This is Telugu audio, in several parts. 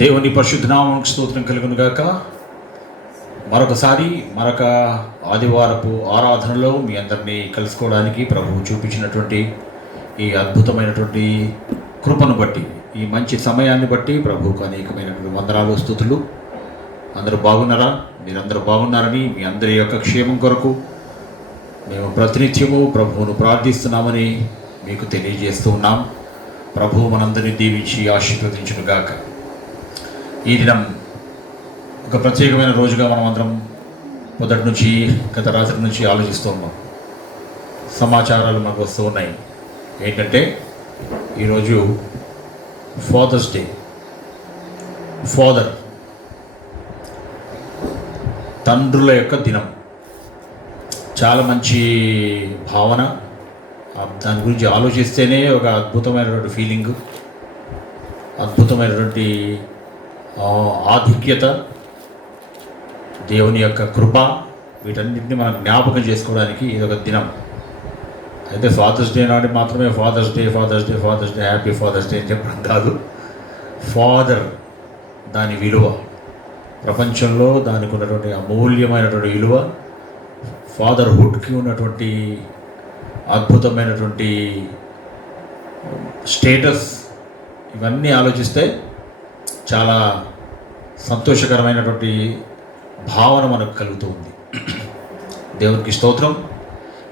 దేవుని పరిశుద్ధ నామమునకు స్తోత్రం కలుగును గాక. మరొక ఆదివారపు ఆరాధనలో మీ అందరినీ కలుసుకోవడానికి ప్రభువు చూపించినటువంటి ఈ అద్భుతమైనటువంటి కృపను బట్టి, ఈ మంచి సమయాన్ని బట్టి ప్రభువుకు అనేకమైనటువంటి వందనాలు, స్తుతులు. అందరూ బాగున్నారా? మీరందరూ బాగున్నారని, మీ అందరి యొక్క క్షేమం కొరకు మేము ప్రతినిత్యము ప్రభువును ప్రార్థిస్తున్నామని మీకు తెలియజేస్తూ ఉన్నాం. ప్రభువు మనందరినీ దీవించి ఆశీర్వదించును గాక. ఈ దినం ఒక ప్రత్యేకమైన రోజుగా మనం అందరం మొదటి నుంచి, గత రాత్రి నుంచి ఆలోచిస్తూ ఉన్నాం. సమాచారాలు మనకు వస్తూ ఉన్నాయి. ఏంటంటే ఈరోజు ఫాదర్స్ డే. ఫాదర్, తండ్రుల యొక్క దినం. చాలా మంచి భావన. దాని గురించి ఆలోచిస్తేనే ఒక అద్భుతమైనటువంటి ఫీలింగు, అద్భుతమైనటువంటి ఆధిక్యత, దేవుని యొక్క కృప, వీటన్నిటిని మనం జ్ఞాపకం చేసుకోవడానికి ఇదొక దినం. అయితే ఫాదర్స్ డే నాడు మాత్రమే father's day happy father's day అని చెప్పడం కాదు. ఫాదర్, దాని విలువ, ప్రపంచంలో దానికి ఉన్నటువంటి అమూల్యమైనటువంటి విలువ, ఫాదర్హుడ్కి ఉన్నటువంటి అద్భుతమైనటువంటి స్టేటస్, ఇవన్నీ ఆలోచిస్తే చాలా సంతోషకరమైనటువంటి భావన మనకు కలుగుతుంది. దేవునికి స్తోత్రం.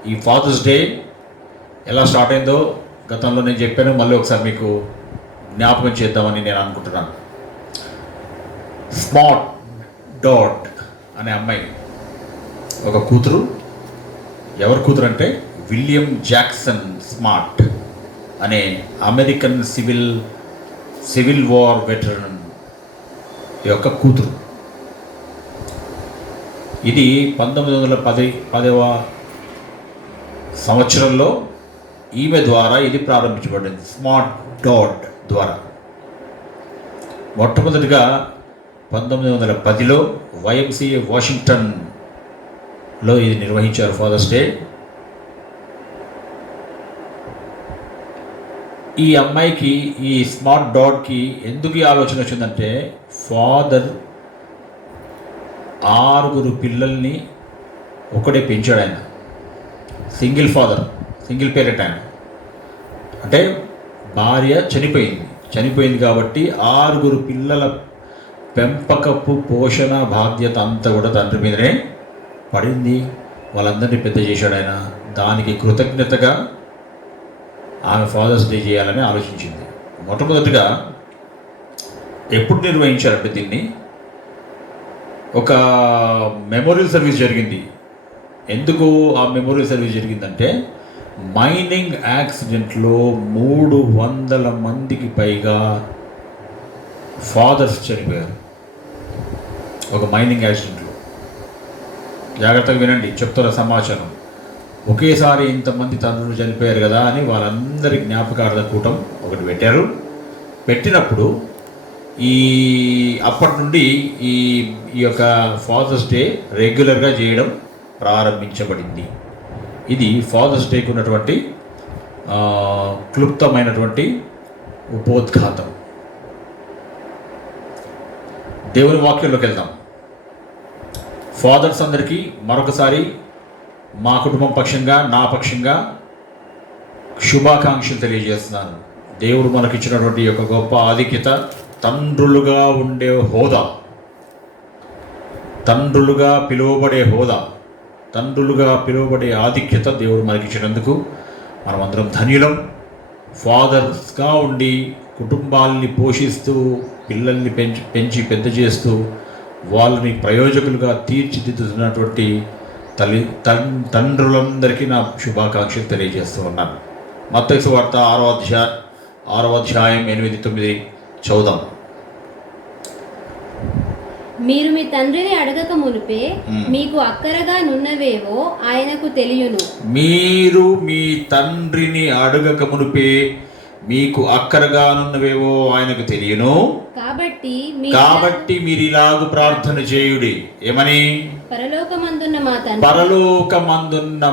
ఈ ఫాదర్స్ డే ఎలా స్టార్ట్ అయిందో గతంలో నేను చెప్పాను, మళ్ళీ ఒకసారి మీకు జ్ఞాపకం చేద్దామని నేను అనుకుంటున్నాను. స్మార్ట్ డాట్ అనే అమ్మాయి, ఒక కూతురు. ఎవరి కూతురు అంటే విలియం జాక్సన్ స్మార్ట్ అనే అమెరికన్ సివిల్ వార్ వెటరన్ యొక్క కూతురు. ఇది 1910వ సంవత్సరంలో ఈమె ద్వారా ఇది ప్రారంభించబడింది. స్మార్ట్ డాట్ ద్వారా మొట్టమొదటిగా 1910లో YMCA వాషింగ్టన్లో ఇది నిర్వహించారు ఫాదర్స్ డే. ఈ అమ్మాయికి, ఈ స్మార్ట్ డాట్కి ఎందుకు ఈ ఆలోచన వచ్చిందంటే, ఫాదర్ 6 పిల్లల్ని ఒకడే పెంచాడు. ఆయన సింగిల్ ఫాదర్, సింగిల్ పేరెంట్. ఆయన అంటే భార్య చనిపోయింది కాబట్టి 6 పిల్లల పెంపకపు పోషణ బాధ్యత అంతా కూడా తండ్రి మీదనే పడింది. వాళ్ళందరినీ పెద్ద చేశాడు ఆయన. దానికి కృతజ్ఞతగా ఆమె ఫాదర్స్ డే చేయాలని ఆలోచించింది. మొట్టమొదటిగా ఎప్పుడు నిర్వహించారంటే దీన్ని, ఒక మెమోరియల్ సర్వీస్ జరిగింది. ఎందుకు ఆ మెమోరియల్ సర్వీస్ జరిగిందంటే, మైనింగ్ యాక్సిడెంట్లో 300 మందికి పైగా ఫాదర్స్ చనిపోయారు ఒక మైనింగ్ యాక్సిడెంట్లో. జాగ్రత్తగా వినండి, చెప్తున్న సమాచారం. ఒకేసారి ఇంతమంది తండ్రులు చనిపోయారు కదా అని వాళ్ళందరి జ్ఞాపకార్థ కూటం ఒకటి పెట్టారు. పెట్టినప్పుడు అప్పటి నుండి ఈ యొక్క ఫాదర్స్ డే రెగ్యులర్గా చేయడం ప్రారంభించబడింది. ఇది ఫాదర్స్ డేకి ఉన్నటువంటి క్లుప్తమైనటువంటి ఉపోద్ఘాతం. దేవుని వాక్యంలోకి వెళ్దాం. ఫాదర్స్ అందరికీ మరొకసారి మా కుటుంబం పక్షంగా, నా పక్షంగా శుభాకాంక్షలు తెలియజేస్తున్నాను. దేవుడు మనకిచ్చినటువంటి యొక్క గొప్ప ఆధిక్యత, తండ్రులుగా ఉండే హోదా, తండ్రులుగా పిలువబడే ఆధిక్యత దేవుడు మనకిచ్చినందుకు మనమందరం ధన్యులం. ఫాదర్స్గా ఉండి కుటుంబాలని పోషిస్తూ, పిల్లల్ని పెంచి పెద్ద చేస్తూ, వాళ్ళని ప్రయోజకులుగా తీర్చిదిద్దుతున్నటువంటి తండ్రులందరికీ నా శుభాకాంక్షలు తెలియజేస్తూ ఉన్నాను. మత్తయి సువార్త 6వ అధ్యాయం 8-9 చదువుదాం. మీరు మీ తండ్రిని అడగక మునిపే మీకు అక్కరగా నున్నవేవో ఆయనకు తెలియను. మీరు మీ తండ్రిని అడగక మునిపే మీకు అక్కరగానున్నవేవో ఆయనకు తెలియను. కాబట్టి మీరు ఇలాగ ప్రార్థన చేయుడి. ఏమని? పరలోకమందున్న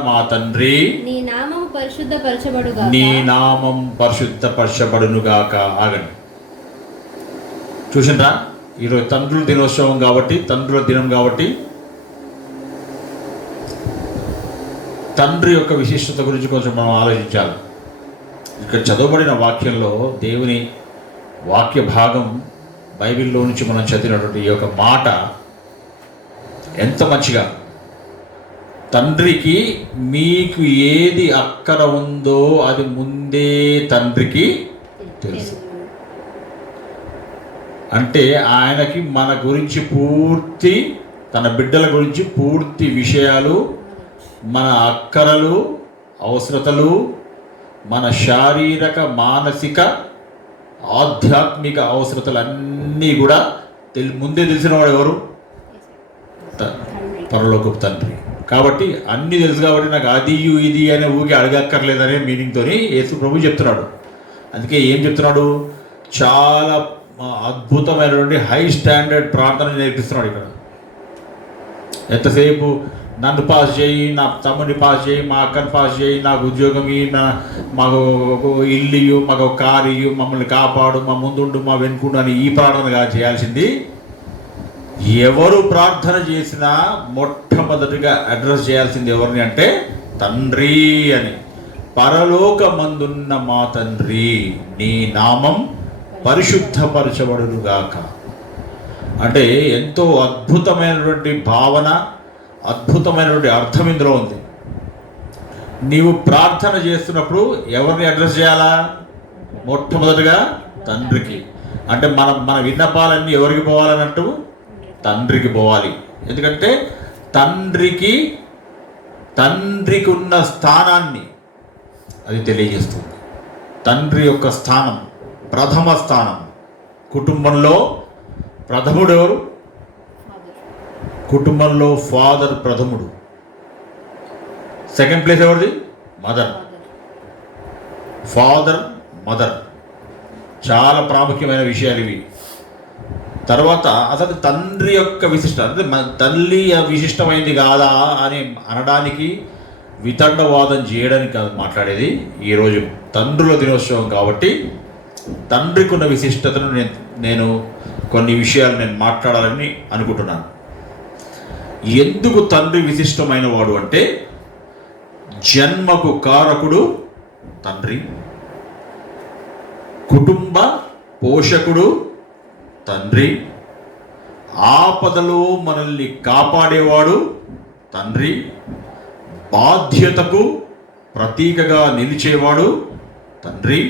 మా తండ్రి, నీ నామము పరిశుద్ధపరచబడునుగాక. ఆగండి. చూసిండ్రా, ఈరోజు తండ్రుల దినోత్సవం కాబట్టి, తండ్రుల దినం కాబట్టి తండ్రి యొక్క విశిష్టత గురించి కొంచెం మనం ఆలోచించాలి. ఇక్కడ చదవబడిన వాక్యంలో దేవుని వాక్య భాగం బైబిల్లో నుంచి మనం చదివినటువంటి ఈ యొక్క మాట ఎంత మంచిగా, తండ్రికి మీకు ఏది అక్కర ఉందో అది ముందే తండ్రికి తెలుసు. అంటే ఆయనకి మన గురించి పూర్తి, తన బిడ్డల గురించి పూర్తి విషయాలు, మన అక్కరలు, అవసరతలు, మన శారీరక, మానసిక, ఆధ్యాత్మిక అవసరతలన్నీ కూడా ముందే తెలిసిన వాడు ఎవరు? పరలోకపు తండ్రి. కాబట్టి అన్నీ తెలుసు కాబట్టి నాకు అది ఇది అనే ఊరికి అడగక్కర్లేదనే మీనింగ్తో యేసు ప్రభు చెప్తున్నాడు. అందుకే ఏం చెప్తున్నాడు? చాలా అద్భుతమైనటువంటి హై స్టాండర్డ్ ప్రార్థన నేర్పిస్తున్నాడు. ఇక్కడ ఎంతసేపు నన్ను పాస్ చేయి, నా తమ్ముడిని పాస్ చేయి, మా అక్కని పాస్ చేయి, నాకు ఉద్యోగం ఇయ్యి, మాకు ఇల్లు ఇయ్యు, మాకు కారు ఇయ్యు, మమ్మల్ని కాపాడు, మా ముందుండు, మా వెనుకుండు అని ఈ ప్రార్థనగా చేయాల్సింది. ఎవరు ప్రార్థన చేసినా మొట్టమొదటిగా అడ్రస్ చేయాల్సింది ఎవరిని అంటే తండ్రి అని. పరలోకమందున్న మా తండ్రి, నీ నామం పరిశుద్ధపరచబడునుగాక. అంటే ఎంతో అద్భుతమైనటువంటి భావన, అద్భుతమైనటువంటి అర్థం ఇందులో ఉంది. నీవు ప్రార్థన చేస్తున్నప్పుడు ఎవరిని అడ్రస్ చేయాలా? మొట్టమొదటిగా తండ్రికి. అంటే మన విన్నపాలన్నీ ఎవరికి పోవాలన్నట్టు? తండ్రికి పోవాలి. ఎందుకంటే తండ్రికి ఉన్న స్థానాన్ని అది తెలియజేస్తుంది. తండ్రి యొక్క స్థానం, ప్రథమ స్థానం. కుటుంబంలో ప్రథముడు ఎవరు? కుటుంబంలో ఫాదర్ ప్రథముడు. సెకండ్ ప్లేస్ ఎవరిది? మదర్. ఫాదర్, మదర్ చాలా ప్రాముఖ్యమైన విషయాలు ఇవి. తర్వాత అసలు తండ్రి యొక్క విశిష్టత, అంటే తల్లి విశిష్టమైంది కాదా అని అనడానికి, వితండవాదం చేయడానికి కాదు మాట్లాడేది. ఈరోజు తండ్రుల దినోత్సవం కాబట్టి తండ్రికి ఉన్న విశిష్టతను నేను కొన్ని విషయాలు నేను మాట్లాడాలని అనుకుంటున్నాను. ఎందుకు తండ్రి విశిష్టమైన వాడు అంటే, జన్మకు కారకుడు తండ్రి, కుటుంబ పోషకుడు తండ్రి, ఆపదలో మనల్ని కాపాడేవాడు తండ్రి, బాధ్యతకు ప్రతీకగా నిలిచేవాడు తండ్రి,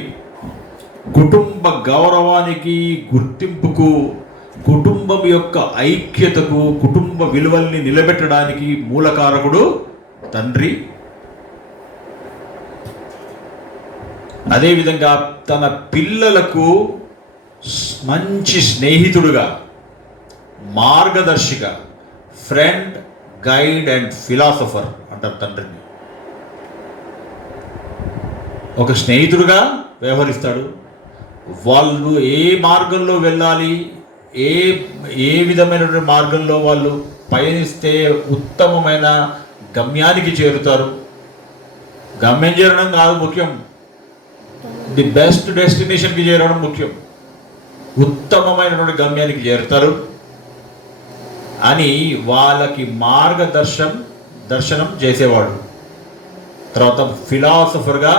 కుటుంబ గౌరవానికి, గుర్తింపుకు, కుటుంబం యొక్క ఐక్యతకు, కుటుంబ విలువల్ని నిలబెట్టడానికి మూలకారకుడు తండ్రి. అదేవిధంగా తన పిల్లలకు మంచి స్నేహితుడుగా, మార్గదర్శిగా, ఫ్రెండ్, గైడ్ అండ్ ఫిలాసఫర్ అంటారు తండ్రిని. ఒక స్నేహితుడుగా వ్యవహరిస్తాడు. వాళ్ళు ఏ మార్గంలో వెళ్ళాలి, ఏ విధమైనటువంటి మార్గంలో వాళ్ళు పయనిస్తే ఉత్తమమైన గమ్యానికి చేరుతారు. గమ్యం చేరడం కాదు ముఖ్యం, ది బెస్ట్ డెస్టినేషన్కి చేరడం ముఖ్యం. ఉత్తమమైనటువంటి గమ్యానికి చేరుతారు అని వాళ్ళకి దర్శనం చేసేవాడు. తర్వాత ఫిలాసఫర్గా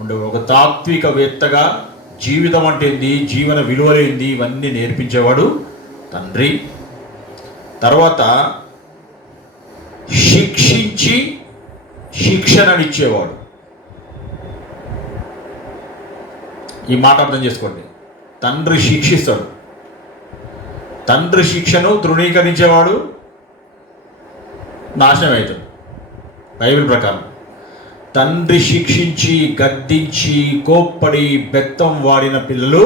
ఉండేవాడు. ఒక తాత్వికవేత్తగా జీవితం అంటే ఏంది, జీవన విలువలేంది, ఇవన్నీ నేర్పించేవాడు తండ్రి. తర్వాత శిక్షించి శిక్షణనిచ్చేవాడు. ఈ మాట అర్థం చేసుకోండి. తండ్రి శిక్షిస్తాడు. తండ్రి శిక్షను తృణీకరించేవాడు నాశనం అవుతాడు బైబిల్ ప్రకారం. తండ్రి శిక్షించి, గద్దించి, కోప్పడి, బెత్తం వాడిన పిల్లలు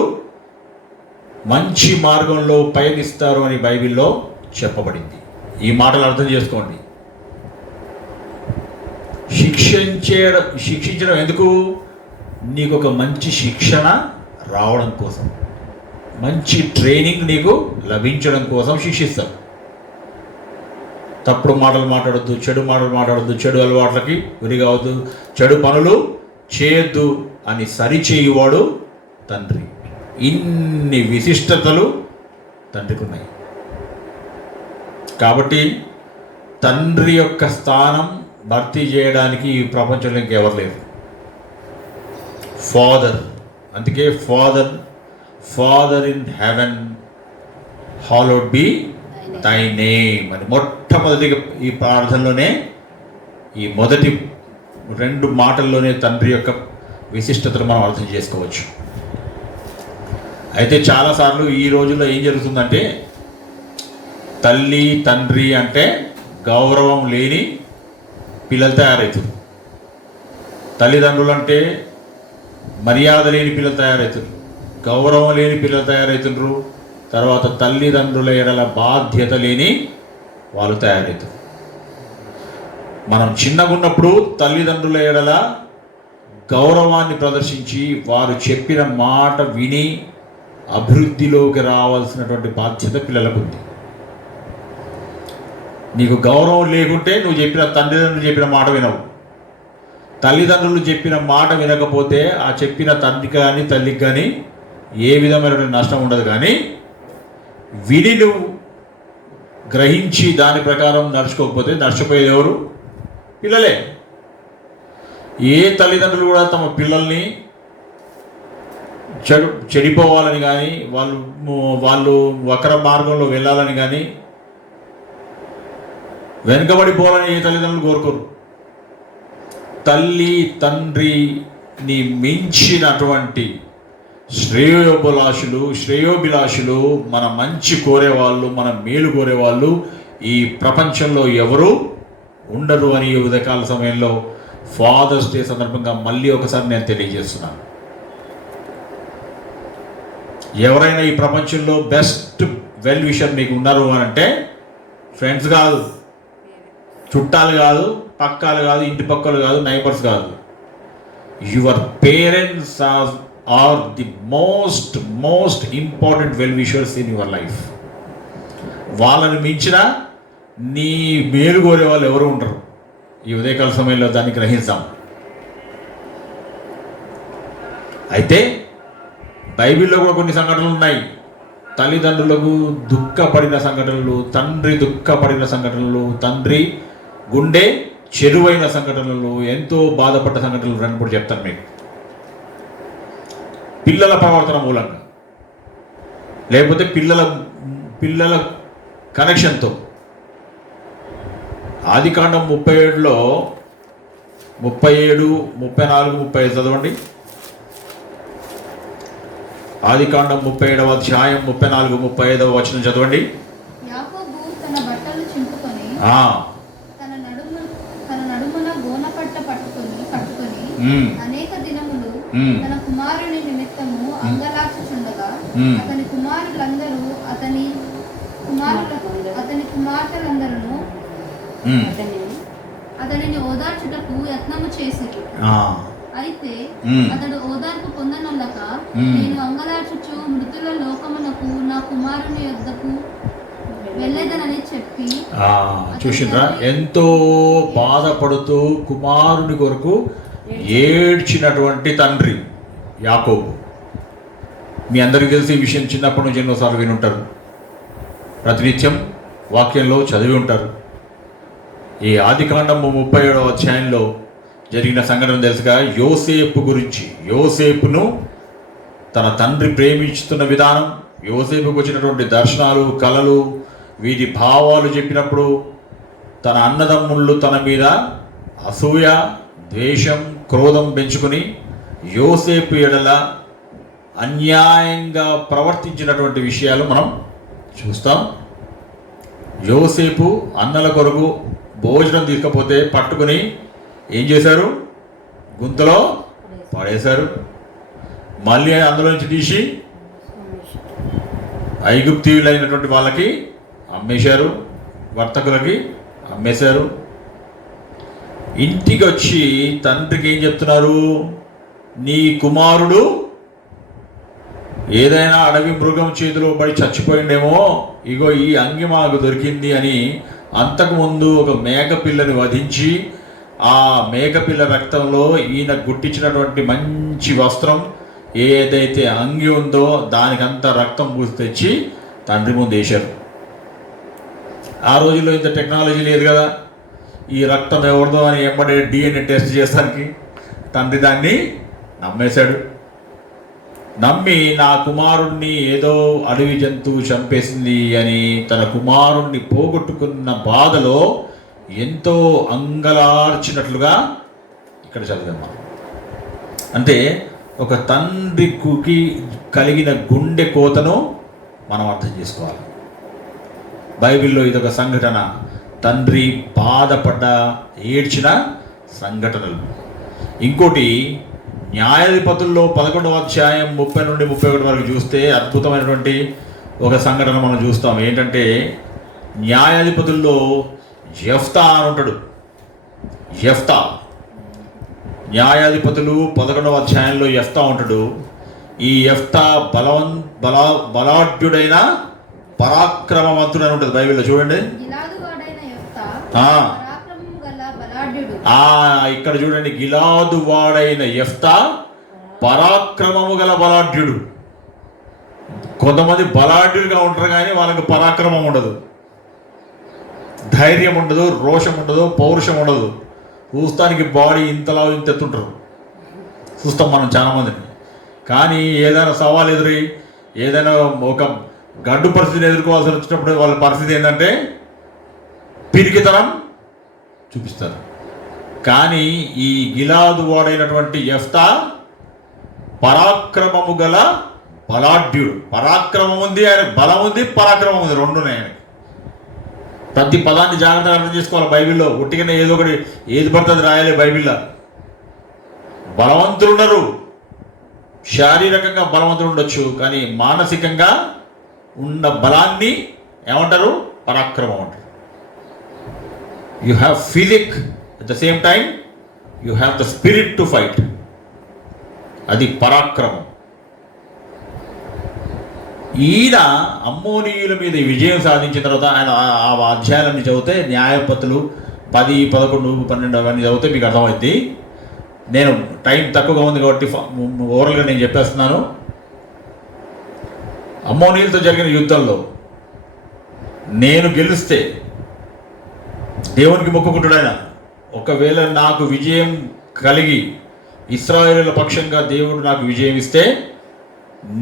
మంచి మార్గంలో పయనిస్తారు అని బైబిల్లో చెప్పబడింది. ఈ మాటలు అర్థం చేసుకోండి. శిక్షించడం ఎందుకు? నీకు ఒక మంచి శిక్షణ రావడం కోసం, మంచి ట్రైనింగ్ నీకు లభించడం కోసం శిక్షిస్తాం. తప్పుడు మాటలు మాట్లాడొద్దు, చెడు మాటలు మాట్లాడొద్దు, చెడు అలవాట్లకి గురి కావద్దు, చెడు పనులు చేయొద్దు అని సరిచేయువాడు తండ్రి. ఇన్ని విశిష్టతలు తండ్రికి ఉన్నాయి. కాబట్టి తండ్రి యొక్క స్థానం భర్తీ చేయడానికి ఈ ప్రపంచంలో ఇంకెవరు లేరు. ఫాదర్, అందుకే father in heaven hallowed be thy name అని మొట్టమొదటిగా ఈ ప్రార్థనలోనే, ఈ మొదటి 2 మాటల్లోనే తండ్రి యొక్క విశిష్టతను మనం అర్థం చేసుకోవచ్చు. అయితే చాలాసార్లు ఈ రోజుల్లో ఏం జరుగుతుందంటే, తల్లి తండ్రి అంటే గౌరవం లేని పిల్లలు తయారవుతారు, తల్లిదండ్రులు అంటే మర్యాద లేని పిల్లలు తయారవుతారు, గౌరవం లేని పిల్లలు తయారవుతుండ్రు, తర్వాత తల్లిదండ్రుల ఎడల బాధ్యత లేని వాళ్ళు తయారవుతారు. మనం చిన్నగా ఉన్నప్పుడు తల్లిదండ్రుల ఎడల గౌరవాన్ని ప్రదర్శించి వారు చెప్పిన మాట విని అభివృద్ధిలోకి రావాల్సినటువంటి బాధ్యత పిల్లలకు ఉంది. నీకు గౌరవం లేకుంటే నువ్వు చెప్పిన తల్లిదండ్రులు చెప్పిన మాట వినవు. తల్లిదండ్రులు చెప్పిన మాట వినకపోతే ఆ చెప్పిన తండ్రికి కానీ తల్లికి కానీ ఏ విధమైనటువంటి నష్టం ఉండదు. కానీ విని నువ్వు గ్రహించి దాని ప్రకారం నడుచుకోకపోతే నడిచిపోయేది ఎవరు? పిల్లలే. ఏ తల్లిదండ్రులు కూడా తమ పిల్లల్ని చెడిపోవాలని కానీ వాళ్ళు వక్ర మార్గంలో వెళ్ళాలని కానీ వెనుకబడిపోవాలని ఏ తల్లిదండ్రులు కోరుకోరు. తల్లి తండ్రిని మించినటువంటి శ్రేయోభిలాషులు, మన మంచి కోరేవాళ్ళు, మన మేలు కోరేవాళ్ళు ఈ ప్రపంచంలో ఎవరు ఉండరు అని ఈ ఉదయకాల సమయంలో ఫాదర్స్ డే సందర్భంగా మళ్ళీ ఒకసారి నేను తెలియజేస్తున్నాను. ఎవరైనా ఈ ప్రపంచంలో బెస్ట్ వెల్ విషర్ మీకు ఉన్నారు అని అంటే ఫ్రెండ్స్ కాదు, చుట్టాలు కాదు, పక్కాలు కాదు, ఇంటి పక్కలు కాదు, నైబర్స్ కాదు. Your parents are the most important well wishers in your life. వాళ్ళని మించిన నీ మేలు కోరే వాళ్ళు ఎవరు ఉండరు. ఈ ఉదయకాల సమయంలో దాన్ని గ్రహించాం. అయితే బైబిల్లో కూడా కొన్ని సంఘటనలు ఉన్నాయి. తల్లిదండ్రులకు దుఃఖపడిన సంఘటనలు, తండ్రి దుఃఖపడిన సంఘటనలు, తండ్రి గుండె చెరువైన సంఘటనలు, ఎంతో బాధపడ్డ సంఘటనలు 2-3 చెప్తాను మీకు. పిల్లల ప్రవర్తన మూలంగా, లేకపోతే పిల్లల కనెక్షన్తో. ఆదికాండం 37లో 37, 34, 35 చదవండి. ఆదికాండం 37వ అధ్యాయం 34, 35వ వచనం చదవండి. యాకోబు తన బట్టలు చింపుకొని తన నడుమున గోనపట్ట పట్టుకొని అనేక దినములు తన కుమారుని నిమిత్తము అంగలార్చుచుండగా అతని కుమారులందరూ అతని కుమార్తెలందరూ అతనిని ఓదార్చుటకు యత్నము చేసిరి. అయితే అతడు ఓదార్పు పొందనొల్లక నేను అంగలార్చుచు మృతుల లోకమునకు నా కుమారుని యొద్దకు వెళ్ళేదనని చెప్పి. చూసిండ్రా, ఎంతో బాధపడుతూ కుమారుని కొరకు ఏడ్చినటువంటి తండ్రి యాకోబు. మీ అందరికీ తెలిసి ఈ విషయం చిన్నప్పటి నుంచి ఎన్నోసార్లు వినుంటారు, ప్రతినిత్యం వాక్యంలో చదివి ఉంటారు. ఈ ఆదికాండం 37వ అధ్యాయంలో జరిగిన సంఘటన తెలుసుగా, యోసేపు గురించి. యోసేపును తన తండ్రి ప్రేమించుతున్న విధానం, యోసేపుకు వచ్చినటువంటి దర్శనాలు, కలలు, వీటి భావాలు చెప్పినప్పుడు తన అన్నదమ్ముళ్ళు తన మీద అసూయ, ద్వేషం, క్రోధం పెంచుకొని యోసేపు ఎడల అన్యాయంగా ప్రవర్తించినటువంటి విషయాలు మనం చూస్తాం. యోసేపు అన్నల కొరకు భోజనం తీసుకపోతే పట్టుకుని ఏం చేశారు? గుంతలో పడేశారు. మళ్ళీ అందులో నుంచి తీసి ఐగుప్తీయులైనటువంటి వాళ్ళకి అమ్మేశారు, వర్తకులకి అమ్మేశారు. ఇంటికి వచ్చి తండ్రికి ఏం చెప్తున్నారు? నీ కుమారుడు ఏదైనా అడవి మృగం చేతిలో పడి చచ్చిపోయిండేమో, ఇగో ఈ అంగి మాకు దొరికింది అని అంతకుముందు ఒక మేకపిల్లని వధించి ఆ మేకపిల్ల రక్తంలో ఈయన గుట్టించినటువంటి మంచి వస్త్రం ఏదైతే అంగి ఉందో దానికంతా రక్తం పూసి తెచ్చి తండ్రి ముందు వేశారు. ఆ రోజుల్లో ఇంత టెక్నాలజీ లేదు కదా, ఈ రక్తం ఎవరిదో అని ఎమ్మడే DNA టెస్ట్ చేస్తానికి తండ్రి దాన్ని నమ్మేశాడు. నమ్మి నా కుమారుణ్ణి ఏదో అడవి జంతువు చంపేసింది అని తన కుమారుణ్ణి పోగొట్టుకున్న బాధలో ఎంతో అంగలార్చినట్లుగా ఇక్కడ చదివాం. అంటే ఒక తండ్రికి కలిగిన గుండె కోతను మనం అర్థం చేసుకోవాలి. బైబిల్లో ఇదొక సంఘటన, తండ్రి బాధపడ్డ ఏడ్చిన సంఘటనలు. ఇంకోటి న్యాయాధిపతుల్లో 11వ అధ్యాయం 30 నుండి 31 వరకు చూస్తే అద్భుతమైనటువంటి ఒక సంఘటన మనం చూస్తాం. ఏంటంటే న్యాయాధిపతుల్లో యెఫ్తా అని ఉంటాడు. యెఫ్తా, న్యాయాధిపతులు 11వ అధ్యాయంలో యెఫ్తా ఉంటాడు. ఈ యెఫ్తా బలాఢ్యుడైన పరాక్రమవంతుడు అని ఉంటుంది బైబిల్లో. చూడండి, ఇక్కడ చూడండి, గిలాదు వాడైన యెఫ్తా పరాక్రమము గల బలాఢ్యుడు. కొంతమంది బలాఢ్యులుగా ఉంటారు కానీ వాళ్ళకి పరాక్రమం ఉండదు, ధైర్యం ఉండదు, రోషం ఉండదు, పౌరుషం ఉండదు. చూస్తానికి బాడీ ఇంతలా ఇంతెత్తుంటారు, చూస్తాం మనం చాలామందిని. కానీ ఏదైనా సవాల్ ఎదురై ఏదైనా ఒక గడ్డు పరిస్థితిని ఎదుర్కోవాల్సి వచ్చినప్పుడు వాళ్ళ పరిస్థితి ఏంటంటే పిరికితనం చూపిస్తారు. కానీ ఈ గిలాదు వాడైనటువంటి యెఫ్తా పరాక్రమము గల బలాఢ్యుడు. పరాక్రమం ఉంది, ఆయన బలం ఉంది, పరాక్రమం ఉంది, రెండునే. ఆయనకి ప్రతి పదాన్ని జాగ్రత్తగా అర్థం చేసుకోవాలి. బైబిల్లో ఒట్టిగానే ఏదో ఒకటి ఏది పడుతుంది రాయాలి. బైబిల్లో బలవంతులు ఉన్నారు, శారీరకంగా బలవంతులు ఉండొచ్చు, కానీ మానసికంగా ఉన్న బలాన్ని ఏమంటారు? పరాక్రమం అంటారు. You have physique, at the same time you have the spirit to fight. అది పరాక్రమం. ఈయన అమ్మోనీయుల మీద విజయం సాధించిన తర్వాత ఆయన ఆ అధ్యాయాలన్నీ చదివితే, న్యాయపతులు 10, 11, 12 అవన్నీ చదివితే మీకు అర్థమవుతుంది. నేను టైం తక్కువగా ఉంది కాబట్టి ఓవరాల్గా నేను చెప్పేస్తున్నాను. అమ్మోనీయులతో జరిగిన యుద్ధంలో నేను గెలిస్తే దేవునికి మొక్కుకుంటాడు ఆయన. ఒకవేళ నాకు విజయం కలిగి ఇశ్రాయేలుల పక్షంగా దేవుడు నాకు విజయం ఇస్తే,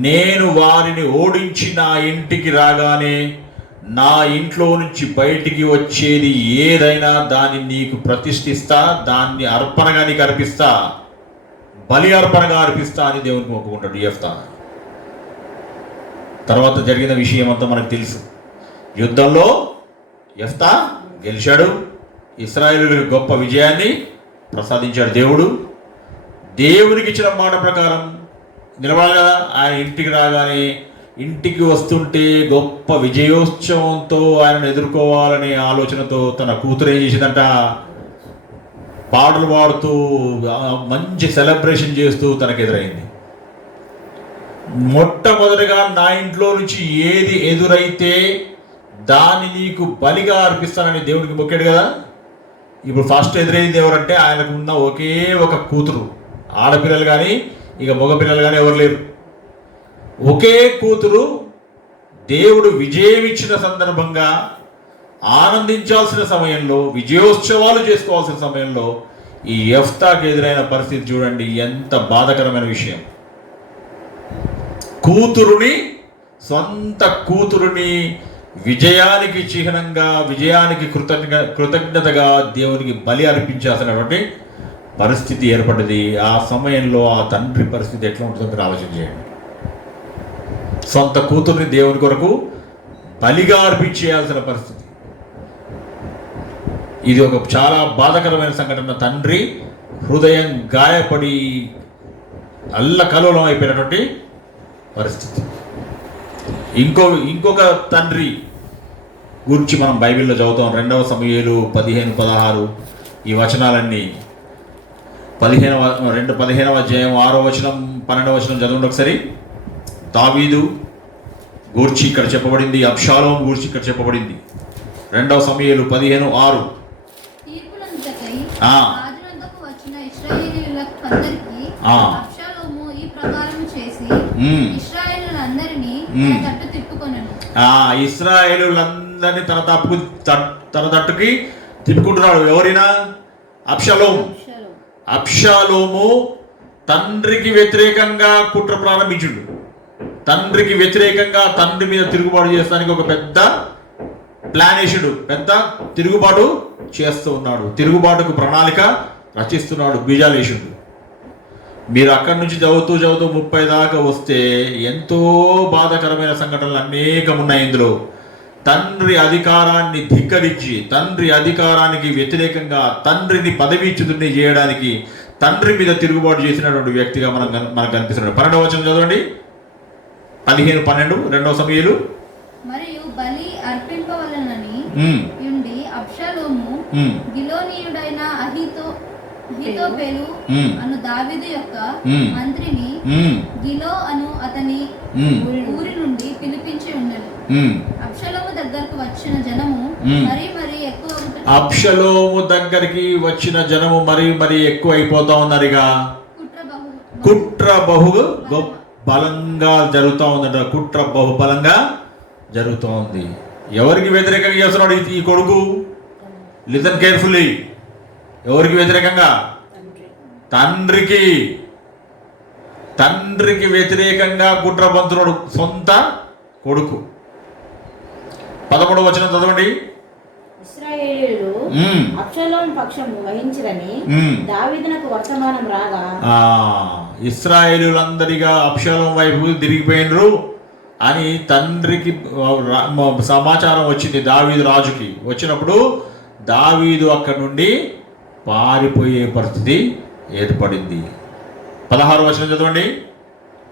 నేను వారిని ఓడించి నా ఇంటికి రాగానే నా ఇంట్లో నుంచి బయటికి వచ్చేది ఏదైనా దాన్ని నీకు ప్రతిష్ఠిస్తా, దాన్ని అర్పణగా నీకు అర్పిస్తా, బలి అర్పణగా అర్పిస్తా అని దేవునికి మొక్కుకుంటాడు యెఫ్తా. తర్వాత జరిగిన విషయం అంతా మనకు తెలుసు. యుద్ధంలో యెఫ్తా గెలిచాడు, ఇశ్రాయేలులకు గొప్ప విజయాన్ని ప్రసాదించాడు దేవుడు. దేవునికి ఇచ్చిన మాట ప్రకారం నిలబడాలి కదా. ఆయన ఇంటికి రాగానే, ఇంటికి వస్తుంటే గొప్ప విజయోత్సవంతో ఆయనను ఎదుర్కోవాలనే ఆలోచనతో తన కూతురు ఏం చేసిందంట, పాటలు పాడుతూ మంచి సెలబ్రేషన్ చేస్తూ తనకు ఎదురైంది. మొట్టమొదటిగా నా ఇంట్లో నుంచి ఏది ఎదురైతే దాన్ని నీకు బలిగా అర్పిస్తానని దేవుడికి మొక్కాడు కదా. ఇప్పుడు ఫస్ట్ ఎదురైంది ఎవరంటే ఆయనకు ఉన్న ఒకే ఒక కూతురు. ఆడపిల్లలు కానీ ఇక మగపిల్లలు కానీ ఎవరు లేరు. ఒకే కూతురు. దేవుడు విజయం ఇచ్చిన సందర్భంగా ఆనందించాల్సిన సమయంలో, విజయోత్సవాలు చేసుకోవాల్సిన సమయంలో ఈ యెఫ్తాకి ఎదురైన పరిస్థితి చూడండి, ఎంత బాధాకరమైన విషయం. కూతురుని, సొంత కూతురుని విజయానికి చిహ్నంగా, విజయానికి కృతజ్ఞతగా దేవునికి బలి అర్పించాల్సినటువంటి పరిస్థితి ఏర్పడ్డది. ఆ సమయంలో ఆ తండ్రి పరిస్థితి ఎట్లా ఉంటుందో ఆలోచన చేయండి. సొంత కూతుర్ని దేవుని కొరకు బలిగా అర్పించేయాల్సిన పరిస్థితి. ఇది ఒక చాలా బాధాకరమైన సంఘటన. తండ్రి హృదయం గాయపడి అల్లకల్లోలం అయిపోయినటువంటి పరిస్థితి. ఇంకొక తండ్రి గురించి మనం బైబిల్లో చదువుతాం. 2వ సమూయేలు 15-16 ఈ వచనాలన్నీ 15వ అధ్యాయం 6వ వచనం 12వ వచనం చదవండి ఒకసారి. దావీదు గూర్చి ఇక్కడ చెప్పబడింది, అబ్షాలోము గూర్చి ఇక్కడ చెప్పబడింది. 2వ సమూయేలు 15:6. ఇశ్రాయేలులందరినీ తన తట్టుకి తిప్పుకుంటున్నాడు. ఎవరైనా? అబ్షలోము. అబ్షలోము తండ్రికి వ్యతిరేకంగా కుట్ర ప్రారంభించుడు. తండ్రికి వ్యతిరేకంగా తండ్రి మీద తిరుగుబాటు చేస్తానికి ఒక పెద్ద ప్లాన్ వేసాడు. పెద్ద తిరుగుబాటు చేస్తూ ఉన్నాడు. తిరుగుబాటుకు ప్రణాళిక రచిస్తున్నాడు. బీజాలు వేసిండు. మీరు అక్కడి నుంచి చదువుతూ 30 దాకా వస్తే ఎంతో బాధాకరమైన సంఘటనలు అనేకం ఉన్నాయి ఇందులో. తండ్రి అధికారాన్ని ధిక్కరించి, తండ్రి అధికారానికి వ్యతిరేకంగా తండ్రిని పదవీచ్యుతుడిని చేయడానికి తండ్రి మీద తిరుగుబాటు చేసినటువంటి వ్యక్తిగా మనకు కనిపిస్తున్నాడు. 12వ వచనం చదవండి. 15-12 2వ సమూయేలు. మరియు బలి అర్పింపవలనని ఉండి అబ్షలోము గిలోనీయుడైన అహీతోపెలు అను దావీదు యొక్క మంత్రిని గిలో అను అతని ఊరి నుండి పిలిపించి ఉండను. అబ్షలోము దగ్గరకు వచ్చిన జనము మరీ ఎక్కువ. అబ్షలోము దగ్గరికి వచ్చిన జనము మరీ ఎక్కువ అయిపోతా ఉన్నారు. ఇక కుట్ర బహు బలంగా జరుగుతూ ఉందట. కుట్ర బహు బలంగా జరుగుతూ ఉంది. ఎవరికి వ్యతిరేకంగా చేస్తున్నాడు ఈ కొడుకు? Listen carefully. ఎవరికి వ్యతిరేకంగా? తండ్రికి వ్యతిరేకంగా కుట్ర పంతుడు సొంత కొడుకు. 11వ వచనం చదవండి. ఇశ్రాయేలీయులు అబ్షలోము పక్షము వహించిరని దావీదునకు వర్తమానం రాగా, ఇశ్రాయేలీయులందరిగా అబ్షలోము వైపు తిరిగిపోయినరు అని తండ్రికి సమాచారం వచ్చింది. దావీదు రాజుకి వచ్చినప్పుడు దావీదు అక్కడి నుండి పారిపోయే పరిస్థితి ఏర్పడింది. 16వ వచనం చదవండి.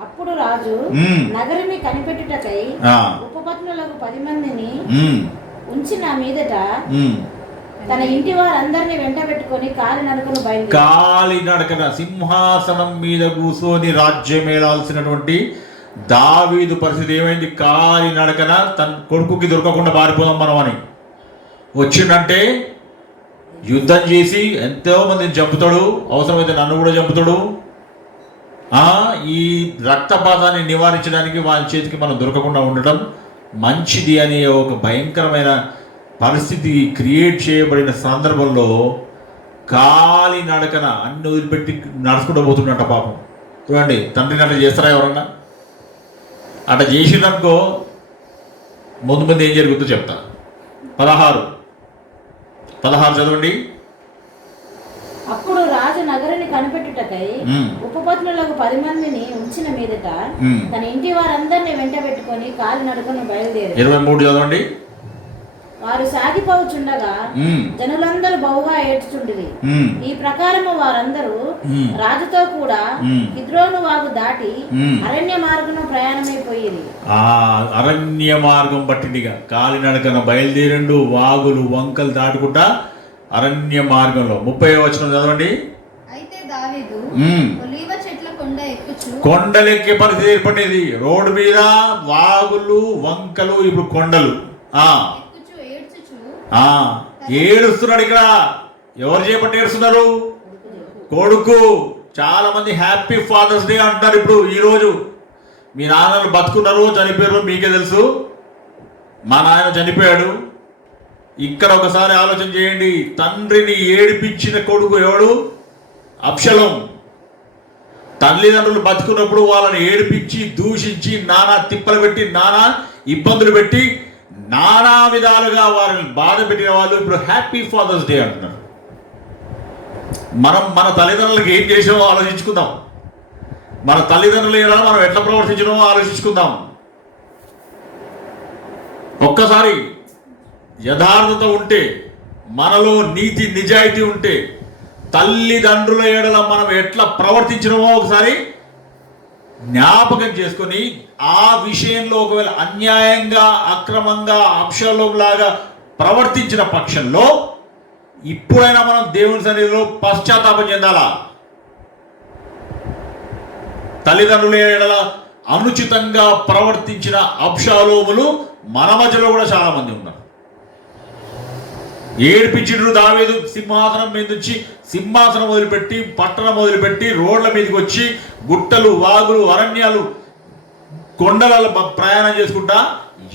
అప్పుడు రాజు నగరిని కనిపెట్టుటకై ఉపపత్నులకు 10 మందిని ఉంచిన మీదట తన ఇంటి వారందరినీ వెంట పెట్టుకొని కాలినడకన సింహాసనం మీద కూర్చొని రాజ్యం ఏలాల్సినటువంటి దావీదు పరిస్థితి ఏమైంది? కాలినడకన తన కొడుకుకి దొరకకుండా పారిపోదాం మనం అని వచ్చిందంటే యుద్ధం చేసి ఎంతో మందిని చంపుతాడు. అవసరమైతే నన్ను కూడా చంపుతాడు. ఈ రక్తపాతాన్ని నివారించడానికి వాళ్ళ చేతికి మనం దొరకకుండా ఉండటం మంచిది అనే ఒక భయంకరమైన పరిస్థితి క్రియేట్ చేయబడిన సందర్భంలో కాలి నడకన అన్ని వదిలిపెట్టి నడుచుకుంటూ పోతుండట పాపం. చూడండి, తండ్రిని అట్లా చేస్తారా ఎవరన్నా? అట్లా చేసిందనుకో ముందు ఏం జరుగుతుందో చెప్తా. 16 చదవండి. అప్పుడు రాజు నగరిని కనిపెట్టుటకై ఉపపత్నులకు 10 మందిని ఉంచిన మీదట తన ఇంటి వారందరినీ వెంట పెట్టుకొని కాలినడకన బయలుదేరి. 23 చదవండి. వారు సాగిపోవచుండగా జనులందరూ బహుగా ఏడ్చుచుండిరి. ఈ ప్రకారము వారందరూ రాజుతో కూడా కిద్రోను వాగు దాటి అరణ్య మార్గం ప్రయాణమైపోయేది. అరణ్య మార్గం పట్టిండిగా కాలినడకన బయలుదేరిండు. వాగులు వంకలు దాటుకుంటా అరణ్య మార్గంలో. 30వ వచనం చదవండి. అయితే దావీదు ఒలీవ చెట్ల కొండలెక్కే పరిస్థితి ఏర్పడేది. రోడ్డు మీద వాగులు వంకలు, ఇప్పుడు కొండలు. ఏడుస్తున్నాడు. ఇక్కడ ఎవరు చేపట్టి ఏడుస్తున్నారు? కొడుకు. చాలా మంది హ్యాపీ ఫాదర్స్ డే అంటున్నారు. ఇప్పుడు ఈరోజు మీ నాన్నలు బతుకున్నారు, చనిపోయారు, మీకే తెలుసు. మా నాయన చనిపోయాడు. ఇక్కడ ఒకసారి ఆలోచన చేయండి. తండ్రిని ఏడిపించిన కొడుకు ఎవడు? అబ్షలోము. తల్లిదండ్రులు బతుకున్నప్పుడు వాళ్ళని ఏడిపించి దూషించి నానా తిప్పలు పెట్టి నానా ఇబ్బందులు పెట్టి నానా విధాలుగా వారిని బాధ పెట్టిన వాళ్ళు ఇప్పుడు హ్యాపీ ఫాదర్స్ డే అంటున్నారు. మన తల్లిదండ్రులకి ఏం చేసామో ఆలోచించుకుందాం. మన తల్లిదండ్రులు ఎలా మనం ఎట్లా ప్రవర్తించడమో ఆలోచించుకుందాం. ఒక్కసారి యథార్థత ఉంటే, మనలో నీతి నిజాయితీ ఉంటే, తల్లిదండ్రుల ఎడల మనం ఎట్లా ప్రవర్తించడమో ఒకసారి జ్ఞాపకం చేసుకొని ఆ విషయంలో ఒకవేళ అన్యాయంగా అక్రమంగా అబ్షలోము లాగా ప్రవర్తించిన పక్షంలో ఇప్పుడైనా మనం దేవుని సన్నిధిలో పశ్చాత్తాపం చెందాలా? తల్లిదండ్రుల ఎడల అనుచితంగా ప్రవర్తించిన అబ్షలోములు మన మధ్యలో కూడా చాలా మంది ఉన్నారు. ఏడిపించిడు దావీదు. సింహాసనం మీద నుంచి సింహాసనం వదిలిపెట్టి, పట్టణం వదిలిపెట్టి రోడ్ల మీదకి వచ్చి గుట్టలు, వాగులు, అరణ్యాలు, కొండల ప్రయాణం చేసుకుంటా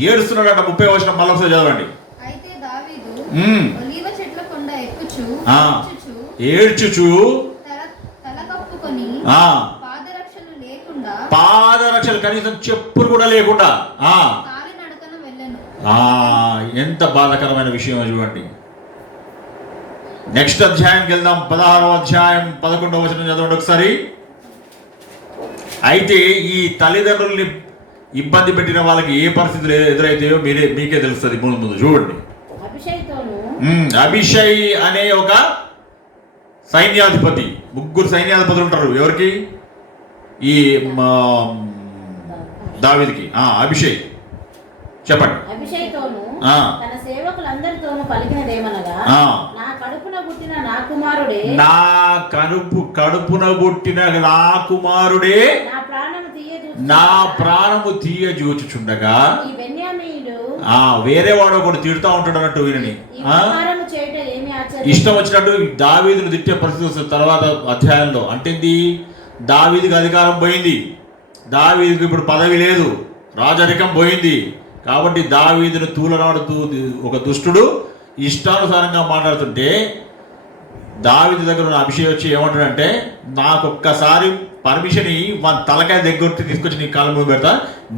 ఏడుస్తున్నాడట. 30వ వచనం మళ్ళీ ఒకసారి చదవండి. అయితే దావీదు మ్మ్. ఒలీవ చెట్ల కొండ ఎక్కుచు ఆ. ఏడ్చుచు తల కప్పుకొని ఆ పాదరక్షలు లేకుండా పాదరక్షలు, కనీసం చెప్పులు కూడా లేకుండా కాలి నడకన వెళ్ళెను. ఎంత బాధాకరమైన విషయం చూడండి. నెక్స్ట్ అధ్యాయంకి వెళ్దాం. 16వ అధ్యాయం 11వ వచనం చదవండి ఒకసారి. అయితే ఈ తల్లిదండ్రుల్ని ఇబ్బంది పెట్టిన వాళ్ళకి ఏ పరిస్థితులు ఎదురైతాయో మీకే తెలుస్తుంది. ముందు చూడండి. అభిషై అనే ఒక సైన్యాధిపతి, 3 సైన్యాధిపతులు ఉంటారు. ఎవరికి? ఈ దావీదుకి. అభిషై చెప్పండి. అభిషేక్తోను తన సేవకులందరితోను పలికినదేమనగా, నా కడుపున పుట్టిన నా కుమారుడే, నా కడుపున పుట్టిన నా కుమారుడే నా ప్రాణము తీయజూచుచుండగా, ఈ బెన్యామీయుడు వేరే వాడు ఒకటి తిడుతూ ఉంటాడు అన్నట్టు వీరిని చేయటం ఏమి ఆశ్చర్యం. ఇష్టం వచ్చినట్టు దావీదును తిట్టే పరిస్థితి వస్తుంది తర్వాత అధ్యాయంలో. అంటే దావీదుకి అధికారం పోయింది, దావీదుకి ఇప్పుడు పదవి లేదు, రాజరికం పోయింది. కాబట్టి దావీదును తూలనాడుతూ ఒక దుష్టుడు ఇష్టానుసారంగా మాట్లాడుతుంటే దావీదు దగ్గర ఉన్న అభిషేక్ వచ్చి ఏమంటాడంటే, నాకు ఒక్కసారి పర్మిషన్ మన తలకాయ దగ్గర తీసుకొచ్చి నీ కాళ్ళ మీద పెడతా,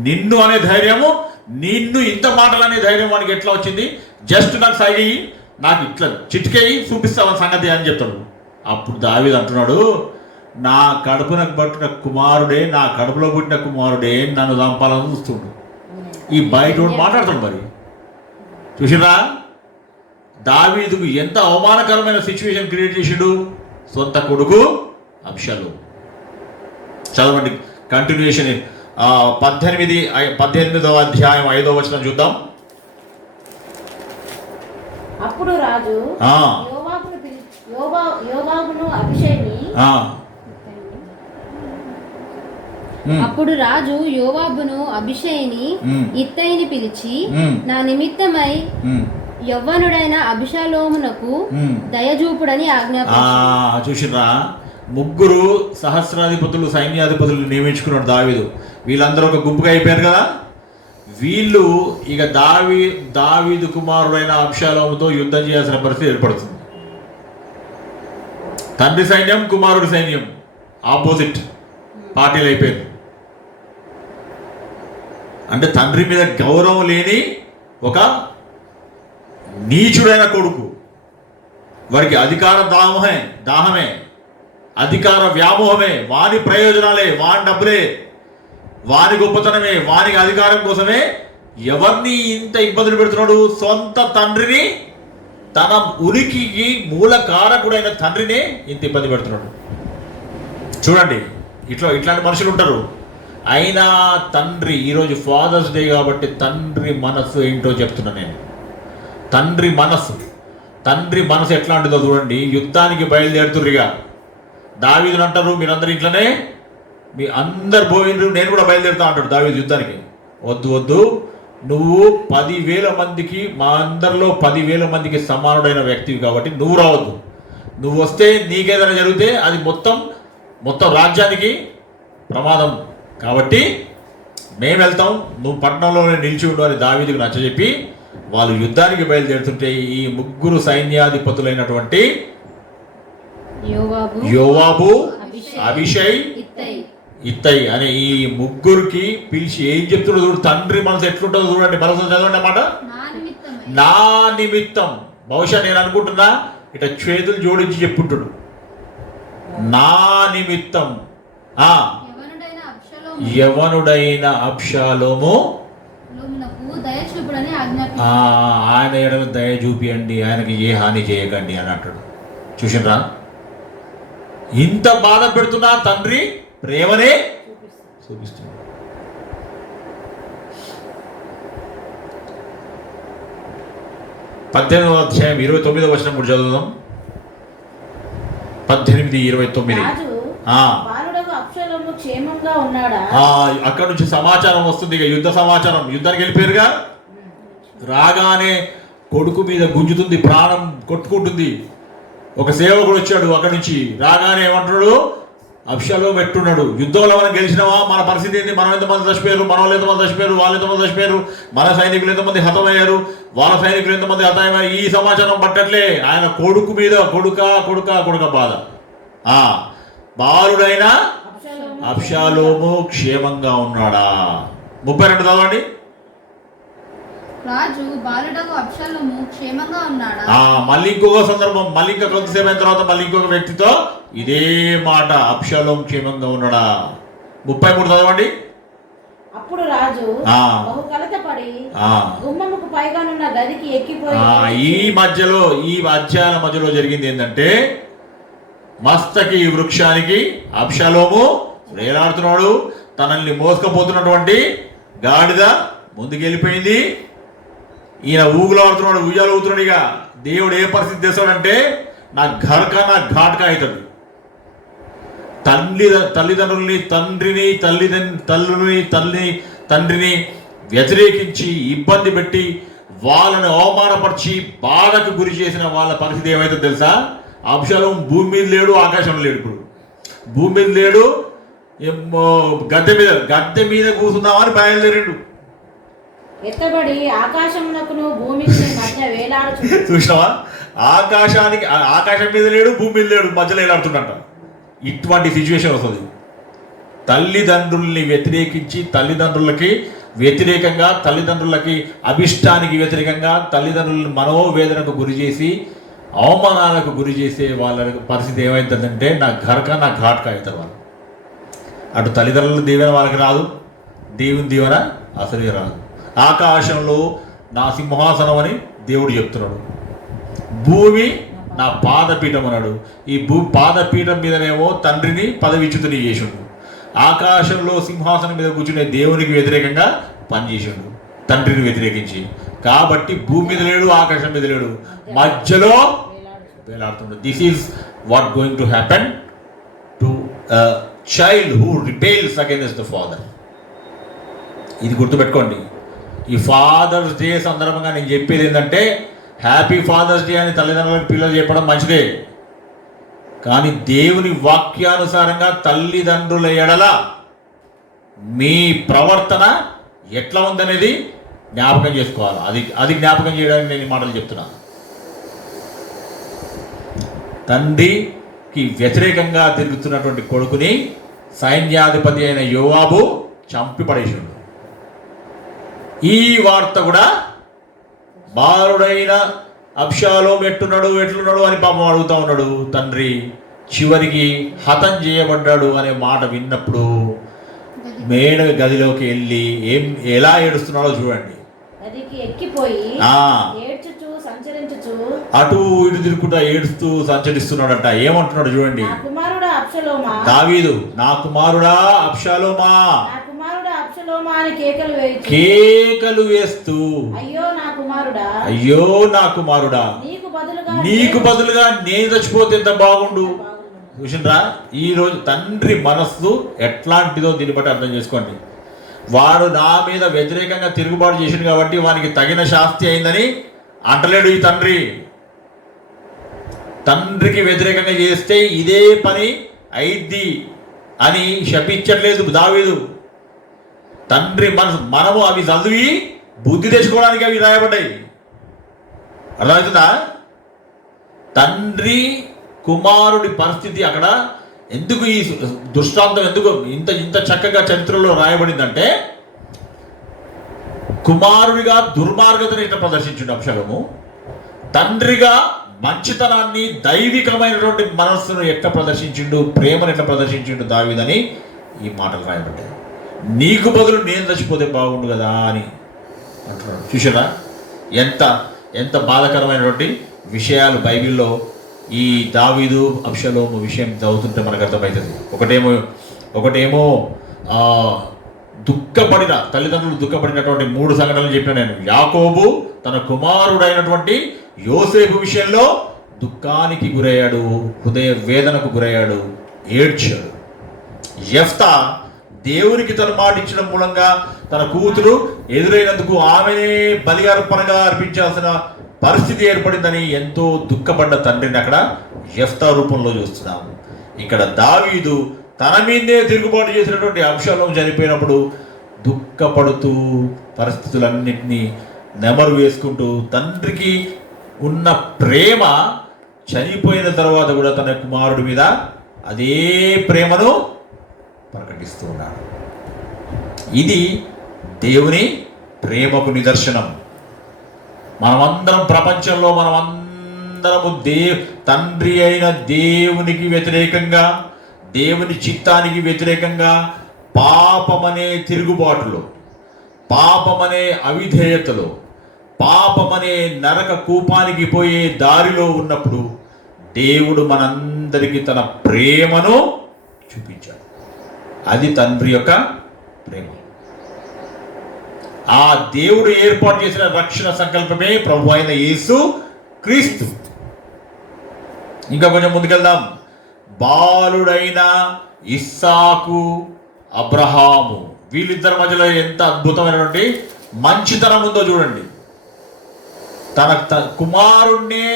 నిన్ను అనే ధైర్యము, నిన్ను ఇంత మాటలు అనే ధైర్యం వానికి ఎట్లా వచ్చింది? జస్ట్ నాకు సైగి, నాకు ఇట్లా చిటికేయి చూపిస్తామని సంగతి అని చెప్తాడు. అప్పుడు దావీదు అంటున్నాడు, నా కడుపున పట్టిన కుమారుడే, నా కడుపులో పుట్టిన కుమారుడే నన్ను చంపాలని చూస్తుండు. ఈ బయట మాట్లాడతాడు. మరి చూసిరా, దావీదుకు ఎంత అవమానకరమైన సిచ్యువేషన్ క్రియేట్ చేసాడు. సొంత కొడుకు అబ్షాలోము. చదవండి కంటిన్యూషన్. 18వ అధ్యాయం 5వ వచనం చూద్దాం. అప్పుడు రాజు యోవాబును అభిషేక్ని అప్పుడు రాజు యోవాబును అభిషేయిని ఇత్తయిని పిలిచి, నా నిమిత్తమై యవ్వనుడైన అభిషాలోమునకు దయజూపుడని ఆజ్ఞాపించాడు. చూసిరా, 3 సహస్రాధిపతులు, సైన్యాధిపతులు నియమించుకున్నాడు దావీదు. వీళ్ళందరూ ఒక గుంపుగా అయిపోయారు కదా. వీళ్ళు ఇక దావీదు కుమారుడైన అబ్షాలోముతో యుద్ధం చేయాల్సిన పరిస్థితి ఏర్పడుతుంది. తండ్రి సైన్యం, కుమారుడు సైన్యం ఆపోజిట్ పార్టీలు అయిపోయింది. అంటే తండ్రి మీద గౌరవం లేని ఒక నీచుడైన కొడుకు, వాడికి అధికార దాహమే, అధికార వ్యామోహమే, వాని ప్రయోజనాలే, వాని డబ్బులే, వాని గొప్పతనమే, వానికి అధికారం కోసమే ఎవరిని ఇంత ఇబ్బందులు పెడుతున్నాడు? సొంత తండ్రిని, తన ఉనికికి మూల కారకుడైన తండ్రిని ఇంత ఇబ్బంది పెడుతున్నాడు. చూడండి, ఇట్లాంటి మనుషులు ఉంటారు. అయినా తండ్రి, ఈరోజు ఫాదర్స్ డే కాబట్టి తండ్రి మనసు ఏంటో చెప్తున్నా నేను. తండ్రి మనసు ఎట్లాంటిదో చూడండి. యుద్ధానికి బయలుదేరుతుర్రిగా దావీదుని అంటారు, మీరందరూ ఇంట్లోనే, మీ అందరు పోయినరు, నేను కూడా బయలుదేరుతా అంటాడు దావీదు యుద్ధానికి. వద్దు, నువ్వు 10,000 మందికి, మా అందరిలో 10,000 మందికి సమానుడైన వ్యక్తివి కాబట్టి నువ్వు రావద్దు. నువ్వు వస్తే నీకేదైనా జరిగితే అది మొత్తం రాజ్యానికి ప్రమాదం. కాబట్టి మేము వెళ్తాం, నువ్వు పట్టణంలోనే నిలిచి ఉండు అని దావీదుకు నచ్చజెప్పి వాళ్ళు యుద్ధానికి బయలుదేరుతుంటే ఈ 3 సైన్యాధిపతులైనటువంటి యోవాబు, అభిషై, ఇత్తయి అనే ఈ 3కి పిలిచి ఏం చెప్తున్నాడు చూడు. తండ్రి మనసు ఎట్లుంటుందో చూడండి. మనసు చదవండి అన్నమాట. నా నిమిత్తం, బహుశా నేను అనుకుంటున్నా ఇట్లా చేతులు జోడించి చెప్పుంటాడు, నా నిమిత్తం యవనుడైన అబ్షాలోము ఆయన ఎడల దయ చూపియండి, ఆయనకి ఏ హాని చేయకండి అని అంటాడు. చూసినరా, ఇంత బాధ పెడుతున్నా తండ్రి ప్రేమనే చూపిస్తున్నాడు. పద్దెనిమిదవ అధ్యాయం 29వ వచనం కూడా చదువుదాం. 18:29. అక్కడ నుంచి సమాచారం వస్తుంది. ఇక యుద్ధ సమాచారం. యుద్ధానికి వెళ్ళిపోయారుగా, రాగానే కొడుకు మీద గుంజుతుంది, ప్రాణం కొట్టుకుంటుంది. ఒక సేవకుడు వచ్చాడు అక్కడి నుంచి. రాగానే ఏమంటాడు, అబ్షాలోము ఎట్టున్నాడు, యుద్ధంలో మనం గెలిచినావా, మన పరిస్థితి ఏంటి, మనం ఎంతమంది చచ్చిపోయారు, మన వాళ్ళు ఎంతమంది చచ్చిపోయారు, వాళ్ళు ఎంతమంది చచ్చిపోయారు, మన సైనికులు ఎంతమంది హతమయ్యారు, వాళ్ళ సైనికులు ఎంతమంది హతమయ్యారు, ఈ సమాచారం పట్టట్లే ఆయన కొడుకు మీద కొడుక బాధ. బాలుడైన అబ్షాలోము క్షేమంగా ఉన్నాడా? 32 చదవండి. రాజు బాలుడకు అబ్షాలోము క్షేమంగా ఉన్నాడా? మళ్ళీ ఇంకొక సందర్భం, మళ్ళీ ఇంకా కొంతసేపు అయిన తర్వాత మళ్ళీ ఇంకొక వ్యక్తితో ఇదే మాట, అబ్షాలోము క్షేమంగా ఉన్నాడా? 33 చదవండి. అప్పుడు రాజు బహు కలతపడి గుమ్మముకు పైగానున్న గదికి ఎక్కిపోయి. ఈ అధ్యాయాల మధ్యలో జరిగింది ఏంటంటే, మస్తకి వృక్షానికి అబ్షాలోము వేలాడుతున్నాడు, తనల్ని మోసుకపోతున్నటువంటి గాడిద ముందుకెళ్ళిపోయింది, ఈయన ఊగులాడుతున్నాడు, ఉయ్యాలు ఊగుతున్నాడు. ఇక దేవుడు ఏ పరిస్థితి తెస్తాడంటే, నా ఘర్కా నా ఘాట్కా అవుతాడు. తల్లిదండ్రుల్ని తండ్రిని వ్యతిరేకించి ఇబ్బంది పెట్టి వాళ్ళని అవమానపరిచి బాధకు గురి చేసిన వాళ్ళ పరిస్థితి ఏమైతే తెలుసా? అబ్షాలోము భూమి మీద లేడు, ఆకాశంలో లేడు. ఇప్పుడు భూమి మీద లేడు, గద్దె మీద కూర్చుందామని బయలుదేరాడు. ఎత్తబడి ఆకాశమునకును భూమికి మధ్య వేలాడుచు. చూసినావా? ఆకాశం మీద లేడు, భూమి మీద లేడు, మధ్యలో వేలాడుతుండట. ఇటువంటి సిచ్యువేషన్ వస్తుంది. తల్లిదండ్రుల్ని వ్యతిరేకించి తల్లిదండ్రులకి వ్యతిరేకంగా, తల్లిదండ్రులకి అభిష్టానికి వ్యతిరేకంగా, తల్లిదండ్రులను మనోవేదనకు గురి చేసి అవమానాలకు గురి చేసే వాళ్ళ పరిస్థితి ఏమవుతుందంటే, నా ఘర్కా నా ఘాట్కా అవుతారు వాళ్ళు. అటు తల్లిదండ్రుల దీవెన వాళ్ళకి రాదు, దేవుని దీవెన అసలే రాదు. ఆకాశంలో నా సింహాసనం అని దేవుడు చెప్తున్నాడు, భూమి నా పాదపీఠం అన్నాడు. ఈ పాదపీఠం మీదనేమో తండ్రిని పదవిచ్యుతుని చేసిండు, ఆకాశంలో సింహాసనం మీద కూర్చునే దేవునికి వ్యతిరేకంగా పనిచేసిండు, తండ్రిని వ్యతిరేకించి. కాబట్టి భూమి మీద లేడు, ఆకాశం మీద లేడు, మధ్యలో వేలాడుతుండు. This is what going to happen to child who rebels against the father. ఇది గుర్తుపెట్టుకోండి. ఈ ఫాదర్స్ డే సందర్భంగా నేను చెప్పేది ఏంటంటే, హ్యాపీ ఫాదర్స్ డే అని తల్లిదండ్రులకు పిల్లలు చెప్పడం మంచిదే, కానీ దేవుని వాక్యానుసారంగా తల్లిదండ్రుల ఎడల మీ ప్రవర్తన ఎట్లా ఉందనేది జ్ఞాపకం చేసుకోవాలి. అది జ్ఞాపకం చేయడానికి నేను ఈ మాటలు చెప్తున్నా. తండ్రికి వ్యతిరేకంగా తిరుగుతున్నటువంటి కొడుకుని సైన్యాధిపతి అయిన యోవాబు చంపి పడేసాడు. ఈ వార్త కూడా బాలుడైన అబ్షాలోము ఎట్లున్నాడు అని పాపం అడుగుతా ఉన్నాడు తండ్రి. చివరికి హతం చేయబడ్డాడు అనే మాట విన్నప్పుడు మేడ గదిలోకి వెళ్ళి ఎలా ఏడుస్తున్నాడో చూడండి. గదికి ఎక్కిపోయి ఏడ్చుచు సంచరించుచు అటు ఇటు తిరుగుకుంటా ఏడుస్తూ సంచరిస్తున్నాడంట. ఏమంటున్నాడు చూడండి. నా కుమారుడా అబ్షాలోమా, దావీదు నా కుమారుడా అబ్షాలోమా, నా కుమారుడా అబ్షాలోమా అని కేకలు వేస్తూ అయ్యో నా కుమారుడా, అయ్యో నా కుమారుడా, నీకు బదులుగా నేను చచ్చిపోతే ఎంత బాగుండు. చూసిండ్రా? ఈరోజు తండ్రి మనస్సు ఎట్లాంటిదో దీన్ని బట్టి అర్థం చేసుకోండి. వాడు నా మీద వ్యతిరేకంగా తిరుగుబాటు చేసిండు కాబట్టి వానికి తగిన శాస్తి అయిందని అంటలేడు ఈ తండ్రి. తండ్రికి వ్యతిరేకంగా చేస్తే ఇదే పని అయిద్ది అని శపించట్లేదు దావీదు. తండ్రి మనము అవి చదివి బుద్ధి తెచ్చుకోవడానికి అవి రాయబడ్డాయి. అర్థమవుతుందా? తండ్రి కుమారుడి పరిస్థితి అక్కడ ఎందుకు, ఈ దృష్టాంతం ఎందుకు ఇంత చక్కగా చరిత్రలో రాయబడిందంటే, కుమారుడిగా దుర్మార్గతను ఇట్లా ప్రదర్శించిండు అబ్షాలోము, తండ్రిగా మంచితనాన్ని దైవికమైనటువంటి మనస్సును ఎట్లా ప్రదర్శించిండు, ప్రేమను ఎట్లా ప్రదర్శించిండు దావీదని ఈ మాటలు రాయబడ్డాయి. నీకు బదులు నేను చచ్చిపోతే బాగుండు కదా అని అంటున్నాడు. చూసారా ఎంత బాధాకరమైనటువంటి విషయాలు బైబిల్లో ఈ దావీదు అబ్షాలోము విషయం చదువుతుంటే మనకు అర్థమవుతుంది. ఒకటేమో తల్లిదండ్రులు దుఃఖపడినటువంటి 3 సంఘటనలు చెప్పాను నేను. యాకోబు తన కుమారుడైనటువంటి యోసేపు విషయంలో దుఃఖానికి గురయ్యాడు, హృదయ వేదనకు గురయ్యాడు, ఏడ్చాడు. యెఫ్తా దేవునికి తన మాట ఇచ్చడం మూలంగా తన కూతురు ఎదురైనందుకు ఆమెనే బలిగార్పణగా అర్పించాల్సిన పరిస్థితి ఏర్పడిందని ఎంతో దుఃఖపడ్డ తండ్రిని అక్కడ యెఫ్తా రూపంలో చూస్తున్నాము. ఇక్కడ దావీదు తన మీదే తిరుగుబాటు చేసినటువంటి అబ్షాలోము చనిపోయినప్పుడు దుఃఖపడుతూ పరిస్థితులన్నింటినీ నెమరు వేసుకుంటూ తండ్రికి ఉన్న ప్రేమ చనిపోయిన తర్వాత కూడా తన కుమారుడి మీద అదే ప్రేమను ప్రకటిస్తూ ఉన్నాడు. ఇది దేవుని ప్రేమకు నిదర్శనం. మనమందరం ప్రపంచంలో మనమందరము తండ్రి అయిన దేవునికి వ్యతిరేకంగా, దేవుని చిత్తానికి వ్యతిరేకంగా పాపమనే తిరుగుబాటులో, పాపమనే అవిధేయతలో, పాపమనే నరక కూపానికి పోయే దారిలో ఉన్నప్పుడు దేవుడు మనందరికీ తన ప్రేమను చూపించాడు. అది తండ్రి యొక్క ప్రేమ. ఆ దేవుడు ఏర్పాటు చేసిన రక్షణ సంకల్పమే ప్రభు అయిన యేసు క్రీస్తు. ఇంకా కొంచెం ముందుకెళ్దాం. బాలుడైన ఇస్సాకు, అబ్రహాము, వీళ్ళిద్దరి మధ్యలో ఎంత అద్భుతమైనటువంటి మంచితనం ఉందో చూడండి. తన కుమారుణ్ణే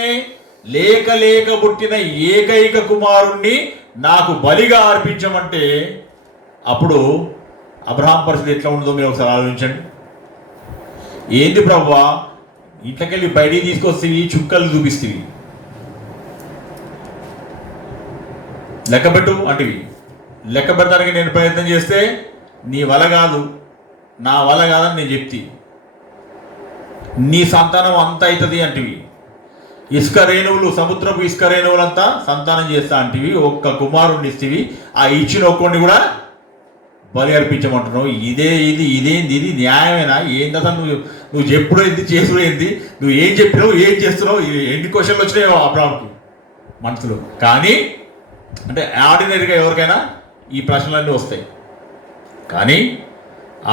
లేక పుట్టిన ఏకైక కుమారుణ్ణి నాకు బలిగా అర్పించమంటే అప్పుడు అబ్రహాం పరిస్థితి ఎట్లా ఉంటుందో మీరు ఒకసారి ఆలోచించండి. ఏంది ప్రభువా, ఇంట్లోకెళ్ళి బయటికి తీసుకొస్తేవి, చుక్కలు చూపిస్తేవి, లెక్కబెట్టు అంటివి. లెక్క పెడతానికి నేను ప్రయత్నం చేస్తే నీ వల్ల కాదు, నా వల్ల కాదని నేను చెప్తి. నీ సంతానం అంత అవుతుంది అంటివి. ఇసుక రేణువులు, సముద్రపు ఇసుక రేణువులంతా సంతానం చేస్తా అంటివి. ఒక్క కుమారుణ్ణి ఇస్తేవి, ఆ ఇచ్చిన ఒక్కడిని కూడా బలి అర్పించమంటున్నావు. ఇది న్యాయమేనా? ఏందా నువ్వు చెప్పుడు ఏంది, చేసుడు ఏంది, నువ్వు ఏం చెప్పినావు, ఏం చేస్తున్నావు? ఎన్ని క్వశ్చన్లు వచ్చినాయో అబ్రహాంకి మనసులో. కానీ అంటే ఆర్డినరీగా ఎవరికైనా ఈ ప్రశ్నలన్నీ వస్తాయి. కానీ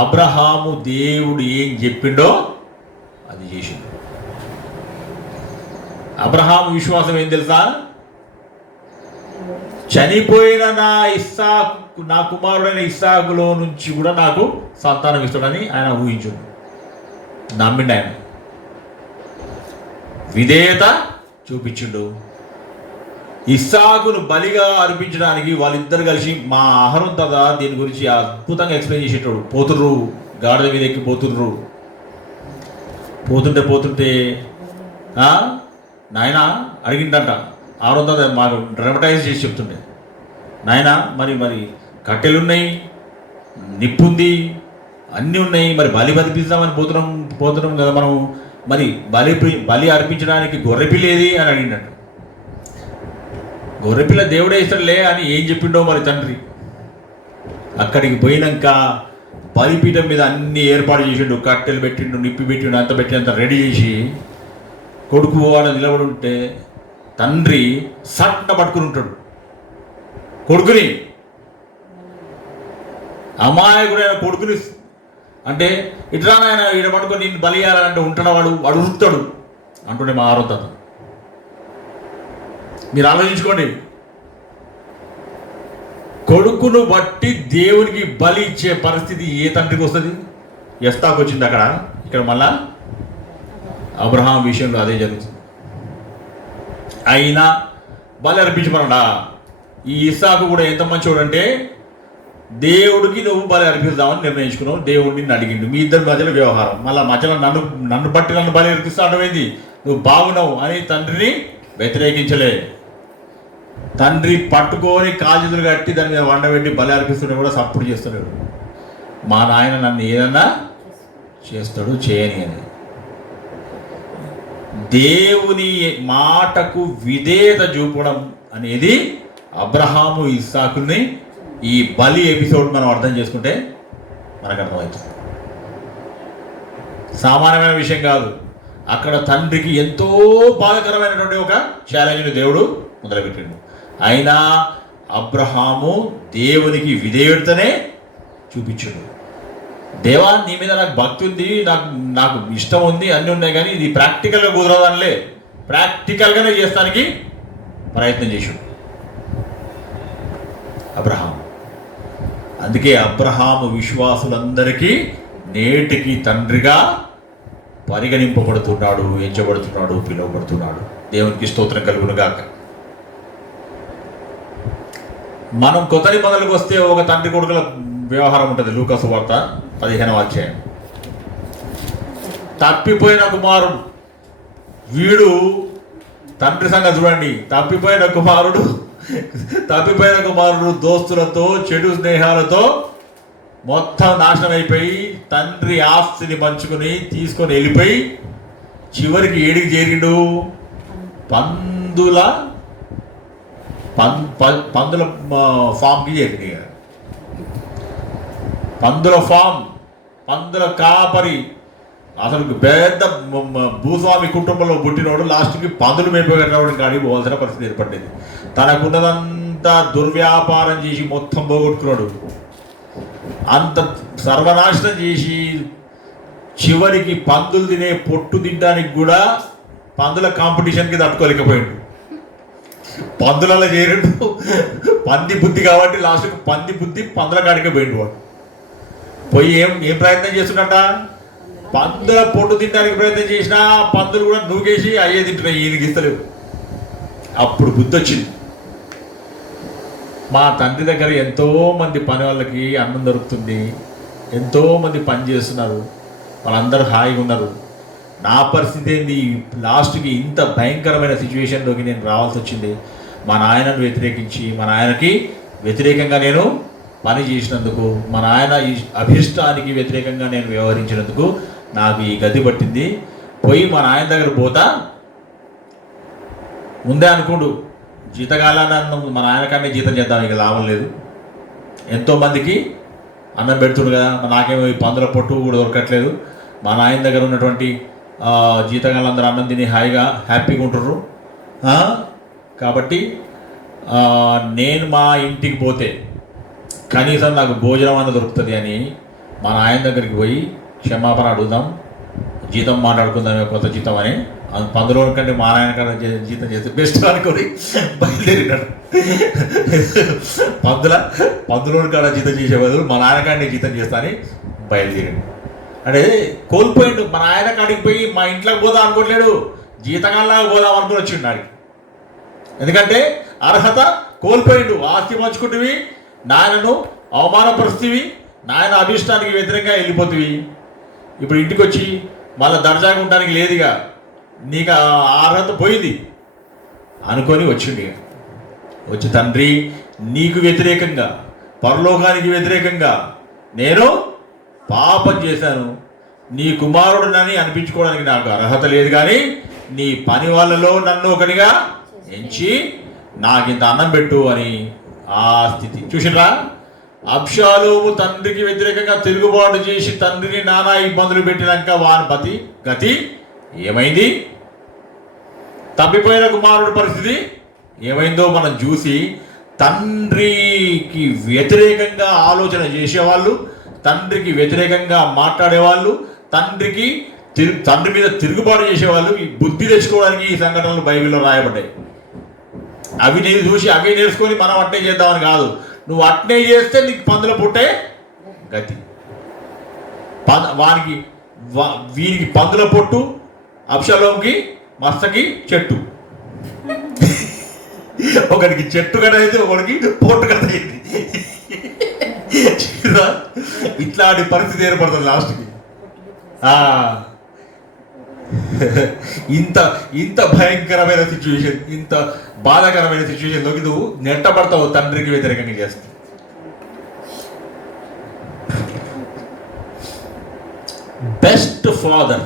అబ్రహాము దేవుడు ఏం చెప్పిండో అది చేసిండు. అబ్రహాము విశ్వాసం ఏం తెలుసా? చనిపోయిన నా కుమారుడైన ఇస్సాకులో నుంచి కూడా నాకు సంతానం ఇస్తాడని ఆయన ఊహించుడు, నమ్మిండు. ఆయన విధేయత చూపించిండు. ఇస్సాకును బలిగా అర్పించడానికి వాళ్ళిద్దరు కలిసి మా ఆహారం కదా దీని గురించి అద్భుతంగా ఎక్స్ప్లెయిన్ చేసేటోడు. పోతుర్రు, గాడిద మీద ఎక్కి పోతుర్రు. పోతుంటే నాయన అడిగిందంట ఆహారం దా, మాకు డ్రమటైజ్ చేసి చెప్తుండే. నాయన మరి కట్టెలున్నాయి, నిప్పుంది, అన్నీ ఉన్నాయి, మరి బలి బతిపిస్తామని పోతున్నాం కదా మనం, మరి బలి అర్పించడానికి గొర్రెపిల్లేది అని అడిగినట్టు. గొర్రెపిల్ల దేవుడే ఇస్తాడులే అని ఏం చెప్పిండో మరి తండ్రి. అక్కడికి పోయినాక బలిపీఠం మీద అన్ని ఏర్పాటు చేసిండు, కట్టెలు పెట్టిండు, నిప్పి పెట్టిండు, అంత పెట్టి అంత రెడీ చేసి కొడుకు వాడు నిలబడి ఉంటే తండ్రి సట్న పట్టుకుని ఉంటాడు కొడుకుని. అమాయకుడైన కొడుకుని అంటే ఇట్లా నాయన ఈడ పట్టుకొని నేను బలి చేయాలంటే ఉంటాడు, వాడు ఉరుకుతాడు అంటుండే మా ఆరోగ్యత. మీరు ఆలోచించుకోండి. కొడుకును బట్టి దేవునికి బలి ఇచ్చే పరిస్థితి ఏ తండ్రికి వస్తుంది? ఇస్సాకు వచ్చింది అక్కడ, ఇక్కడ మళ్ళా అబ్రహాం విషయంలో అదే జరుగుతుంది. అయినా బలి అర్పించమన్నాడా? ఈ ఇస్సాకు కూడా ఎంత మంచివాడు అంటే దేవుడికి నువ్వు బలి అర్పిస్తామని నిర్ణయించుకున్నావు. దేవుడు నిన్ను అడిగిండు, మీ ఇద్దరి మధ్యలో వ్యవహారం. మళ్ళీ మధ్యలో నన్ను బట్టి నన్ను బలి అర్పిస్తాడు ఏంది, నువ్వు బాగున్నావు అని తండ్రిని వ్యతిరేకించలే. తండ్రి పట్టుకొని కాజులు కట్టి దాని మీద వండబెట్టి బలి అర్పిస్తుంటే కూడా సపోర్ట్ చేస్తున్నాడు. మా నాయన నన్ను ఏదన్నా చేస్తాడు, చేయని అని. దేవుని మాటకు విధేయత చూపడం అనేది అబ్రహాము ఇస్సాకుని ఈ బలి ఎపిసోడ్ మనం అర్థం చేసుకుంటే మనకు అర్థమవుతుంది. సామాన్యమైన విషయం కాదు. అక్కడ తండ్రికి ఎంతో బాధాకరమైనటువంటి ఒక ఛాలెంజ్ని దేవుడు మొదలుపెట్టిండు. అయినా అబ్రహాము దేవునికి విధేయుడితోనే చూపించాడు. దేవా, నీ మీద నాకు భక్తి ఉంది, నాకు ఇష్టం ఉంది, అన్నీ ఉన్నాయి, కానీ ఇది ప్రాక్టికల్గా కుదరదానిలే, ప్రాక్టికల్గానే చేస్తానికి ప్రయత్నం చేశాడు అబ్రహాం. అందుకే అబ్రహాము విశ్వాసులందరికీ నేటికి తండ్రిగా పరిగణింపబడుతున్నాడు, ఎంచబడుతున్నాడు, పిలువబడుతున్నాడు. దేవునికి స్తోత్రం కలుగునుగాక. మనం కొత్త నిబంధనలకు వస్తే ఒక తండ్రి కొడుకుల వ్యవహారం ఉంటుంది. లూకాసు వార్త 15వ అధ్యాయం. తప్పిపోయిన కుమారుడు, వీడు తండ్రి సంగతి చూడండి. తప్పిపోయిన కుమారుడు దోస్తులతో చెడు స్నేహాలతో మొత్తం నాశనం అయిపోయి తండ్రి ఆస్తిని పంచుకొని తీసుకొని వెళ్ళిపోయి చివరికి ఏడికి చేరిండు? పందుల ఫామ్కి చేరింది. పందుల కాపరి, అసలు పెద్ద భూస్వామి కుటుంబంలో పుట్టినోడు లాస్ట్కి పందులు మేపేవాడు కాడికి పోవాల్సిన పరిస్థితి ఏర్పడింది. తనకున్నదంతా దుర్వ్యాపారం చేసి మొత్తం పోగొట్టుకున్నాడు. అంత సర్వనాశనం చేసి చివరికి పందులు తినే పొట్టు తినడానికి కూడా పందుల కాంపిటీషన్కి తట్టుకోలేకపోయాడు. పందులలో చేరిండు. పంది బుద్ధి కాబట్టి లాస్ట్కి పందుల కాడికే పోయిండు. వాడు పోయి ఏం ప్రయత్నం చేస్తున్నట్ట? పందుల పొట్టు తినడానికి ప్రయత్నం చేసినా పందులు కూడా నూకేసి అయ్యే తింటున్నాయి, ఈయనకి ఇస్తలేవు. అప్పుడు బుద్ధి వచ్చింది. మా తండ్రి దగ్గర ఎంతోమంది పని వాళ్ళకి అన్నం దొరుకుతుంది, ఎంతోమంది పని చేస్తున్నారు, వాళ్ళందరూ హాయిగా ఉన్నారు. నా పరిస్థితి ఏంది? లాస్ట్కి ఇంత భయంకరమైన సిచ్యువేషన్లోకి నేను రావాల్సి వచ్చింది. మా నాయనను వ్యతిరేకించి, మా నాయనకి వ్యతిరేకంగా నేను పని చేసినందుకు, మా నాయన ఈ అభిష్టానికి వ్యతిరేకంగా నేను వ్యవహరించినందుకు నాకు ఈ గతి పట్టింది. పోయి మా నాయన దగ్గర పోతా ముందే అనుకోండు, జీతకాలాన్ని మా నాయనకాన్ని జీతం చేద్దాం, ఇక లాభం లేదు. ఎంతోమందికి అన్నం పెడుతుండు కదా, నాకేమో ఈ పందుల పొట్టు కూడా దొరకట్లేదు. మా నాయన దగ్గర ఉన్నటువంటి జీతగాళ్ళందరూ అన్నం తిని హాయిగా హ్యాపీగా ఉంటుర్రు. కాబట్టి నేను మా ఇంటికి పోతే కనీసం నాకు భోజనం అన్న దొరుకుతుంది అని మా నాయన దగ్గరికి పోయి క్షమాపణ అడుగుదాం, జీతం మాట్లాడుకుందాం, కొత్త జీతం అని. పందులో కంటే మా నాయన కన్నా జీతం చేస్తే బెస్ట్ అనుకొని బయలుదేరినాడు. పందులో కాడ జీతం చేసే బదులు మా నాయన కాడిని జీతం చేస్తా అని బయలుదేరాడు. అంటే కోల్పోయిండు. మా నాయన కాడికి పోయి మా ఇంట్లోకి పోదాం అనుకోవట్లేడు, జీతకాల్లాగా పోదాం అనుకుని వచ్చిండు నాడికి. ఎందుకంటే అర్హత కోల్పోయిండు. ఆస్తి పంచుకుంటువి, నాయనను అవమానపరుస్తీవి, నాయన అభిష్టానికి వ్యతిరేకంగా వెళ్ళిపోతువి. ఇప్పుడు ఇంటికి వచ్చి మళ్ళీ దర్జాగా ఉండడానికి లేదుగా, నీకు అర్హత పోయింది అనుకొని వచ్చిండు. వచ్చి తండ్రి, నీకు వ్యతిరేకంగా, పరలోకానికి వ్యతిరేకంగా నేను పాపం చేశాను, నీ కుమారుడునని అనిపించుకోవడానికి నాకు అర్హత లేదు, కానీ నీ పని వాళ్ళలో నన్ను ఒకనిగా ఎంచి నాకింత అన్నం పెట్టు అని ఆ స్థితి చూసిరా. అబ్షాలోము తండ్రికి వ్యతిరేకంగా తిరుగుబాటు చేసి తండ్రిని నానా ఇబ్బందులు పెట్టినాక వాని గతి ఏమైంది? తప్పిపోయిన కుమారుడు పరిస్థితి ఏమైందో మనం చూసి, తండ్రికి వ్యతిరేకంగా ఆలోచన చేసేవాళ్ళు, తండ్రికి వ్యతిరేకంగా మాట్లాడేవాళ్ళు, తండ్రి మీద తిరుగుబాటు చేసేవాళ్ళు ఈ బుద్ధి తెచ్చుకోవడానికి ఈ సంఘటనలు బైబిల్లో రాయబడ్డాయి. అవి నేను చూసి అవి నేర్చుకొని మనం అట్నే చేద్దామని కాదు. నువ్వు అట్నే చేస్తే నీకు పందుల పుట్టే గతి. వీనికి పందుల పొట్టు, అబ్షాలోముకి మస్తకి చెట్టు. ఒకరికి చెట్టు కథ అయితే ఒకరికి పొట్టు కథ అయింది. ఇట్లాంటి పరిస్థితి ఏర్పడుతుంది లాస్ట్కి. ఇంత భయంకరమైన సిచ్యువేషన్, ఇంత బాధాకరమైన సిచ్యువేషన్లోకి నువ్వు నెట్టబడతావు తండ్రికి వ్యతిరేకంగా చేస్తావు. Best father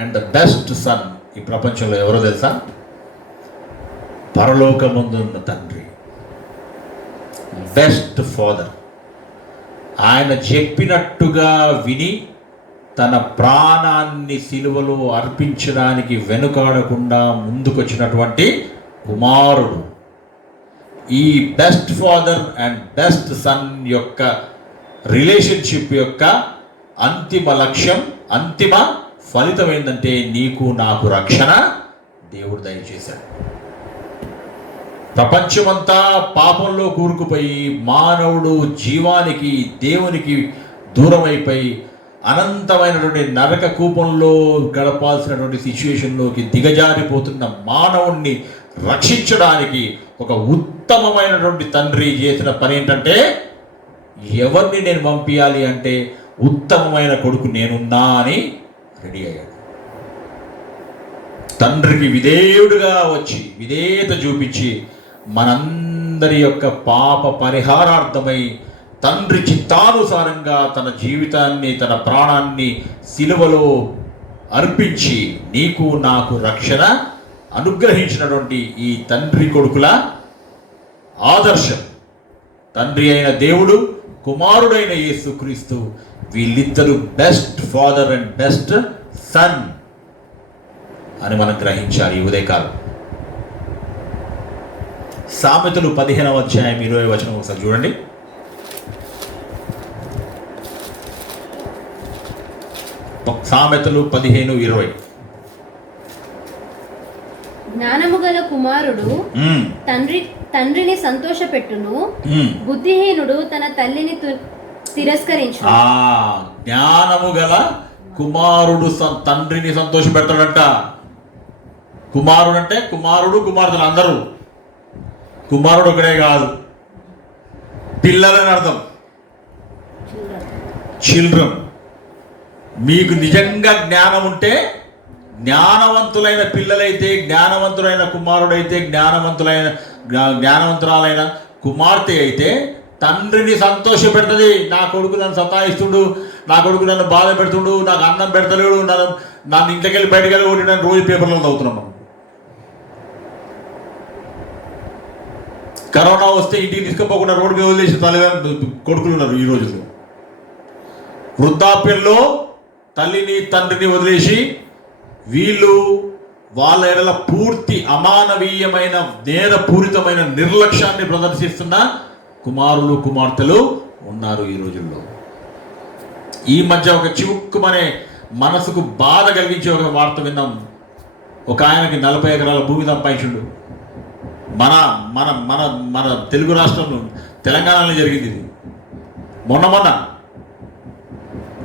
and the best sun ఈ ప్రపంచంలో ఎవరో తెలుసా? పరలోకమందున్న తండ్రి, బెస్ట్ ఫాదర్. ఆయన చెప్పినట్టుగా విని తన ప్రాణాన్ని సిలువలో అర్పించడానికి వెనుకాడకుండా ముందుకొచ్చినటువంటి కుమారుడు. ఈ best father and best sun యొక్క రిలేషన్షిప్ యొక్క అంతిమ లక్ష్యం, అంతిమ ఫలితం ఏంటంటే నీకు నాకు రక్షణ దేవుడు దయచేశాడు. ప్రపంచమంతా పాపంలో కూరుకుపోయి మానవుడు జీవానికి దేవునికి దూరమైపోయి అనంతమైనటువంటి నరక కూపంలో గడపాల్సినటువంటి సిచ్యువేషన్లోకి దిగజారిపోతున్న మానవుణ్ణి రక్షించడానికి ఒక ఉత్తమమైనటువంటి తండ్రి చేసిన పని ఏంటంటే, ఎవరిని నేను పంపించాలి అంటే ఉత్తమమైన కొడుకు నేనున్నా అని రెడీ అయ్యాడు. తండ్రికి విధేయుడుగా వచ్చి విధేయత చూపించి మనందరి యొక్క పాప పరిహారార్థమై తండ్రి చిత్తానుసారంగా తన జీవితాన్ని, తన ప్రాణాన్ని సిలువలో అర్పించి నీకు నాకు రక్షణ అనుగ్రహించినటువంటి ఈ తండ్రి కొడుకుల ఆదర్శం, తండ్రి అయిన దేవుడు, కుమారుడైన యేసుక్రీస్తు, వీళ్ళిద్దరూ best father and best sun అని మనం గ్రహించాలి ఈ ఉదయకాలం. సామెతలు 15వ అధ్యాయం 20వ వచనం ఒకసారి చూడండి. సామెతలు 15:20. జ్ఞానము గల కుమారుడు తండ్రిని సంతోషపెట్టును, బుద్ధిహీనుడు తన తల్లిని తిరస్కరించు. జ్ఞానము గల కుమారుడు తండ్రిని సంతోష పెడతాడంట. కుమారుడు అంటే కుమారుడు, కుమార్తెలు అందరూ. కుమారుడు ఒకడే కాదు, పిల్లలని అర్థం. చిల్డ్రన్. మీకు నిజంగా జ్ఞానం ఉంటే, జ్ఞానవంతులైన పిల్లలైతే, జ్ఞానవంతులైన కుమారుడైతే, జ్ఞానవంతురాలైన కుమార్తె అయితే తండ్రిని సంతోష పెడుతుంది. నా కొడుకు నన్ను సతాయిస్తుడు, నా కొడుకు నన్ను బాధ పెడుతుడు, నాకు అన్నం పెడతలేడు, నన్ను ఇంట్లోకి వెళ్ళి బయటకు వెళ్ళి ఒకటి నన్ను రోజు పేపర్లో చదువుతున్నాం. మనం కరోనా వస్తే ఇంటికి తీసుకుపోకుండా రోడ్డు మీద వదిలేసి తల్లిదండ్రులు కొడుకులు ఉన్నారు ఈ రోజుల్లో. వృద్ధాప్యంలో తల్లిని తండ్రిని వదిలేసి వీళ్ళు వాళ్ళ ఎడల పూర్తి అమానవీయమైన నేరపూరితమైన నిర్లక్ష్యాన్ని ప్రదర్శిస్తున్న కుమారులు, కుమార్తెలు ఉన్నారు ఈ రోజుల్లో. ఈ మధ్య ఒక చివుక్కుమనే మనసుకు బాధ కలిగించే ఒక వార్త విన్నాం. ఒక ఆయనకి 40 ఎకరాల భూమి సంపాదించుండు. మన మన మన మన తెలుగు రాష్ట్రంలో, తెలంగాణలో జరిగింది ఇది. మొన్న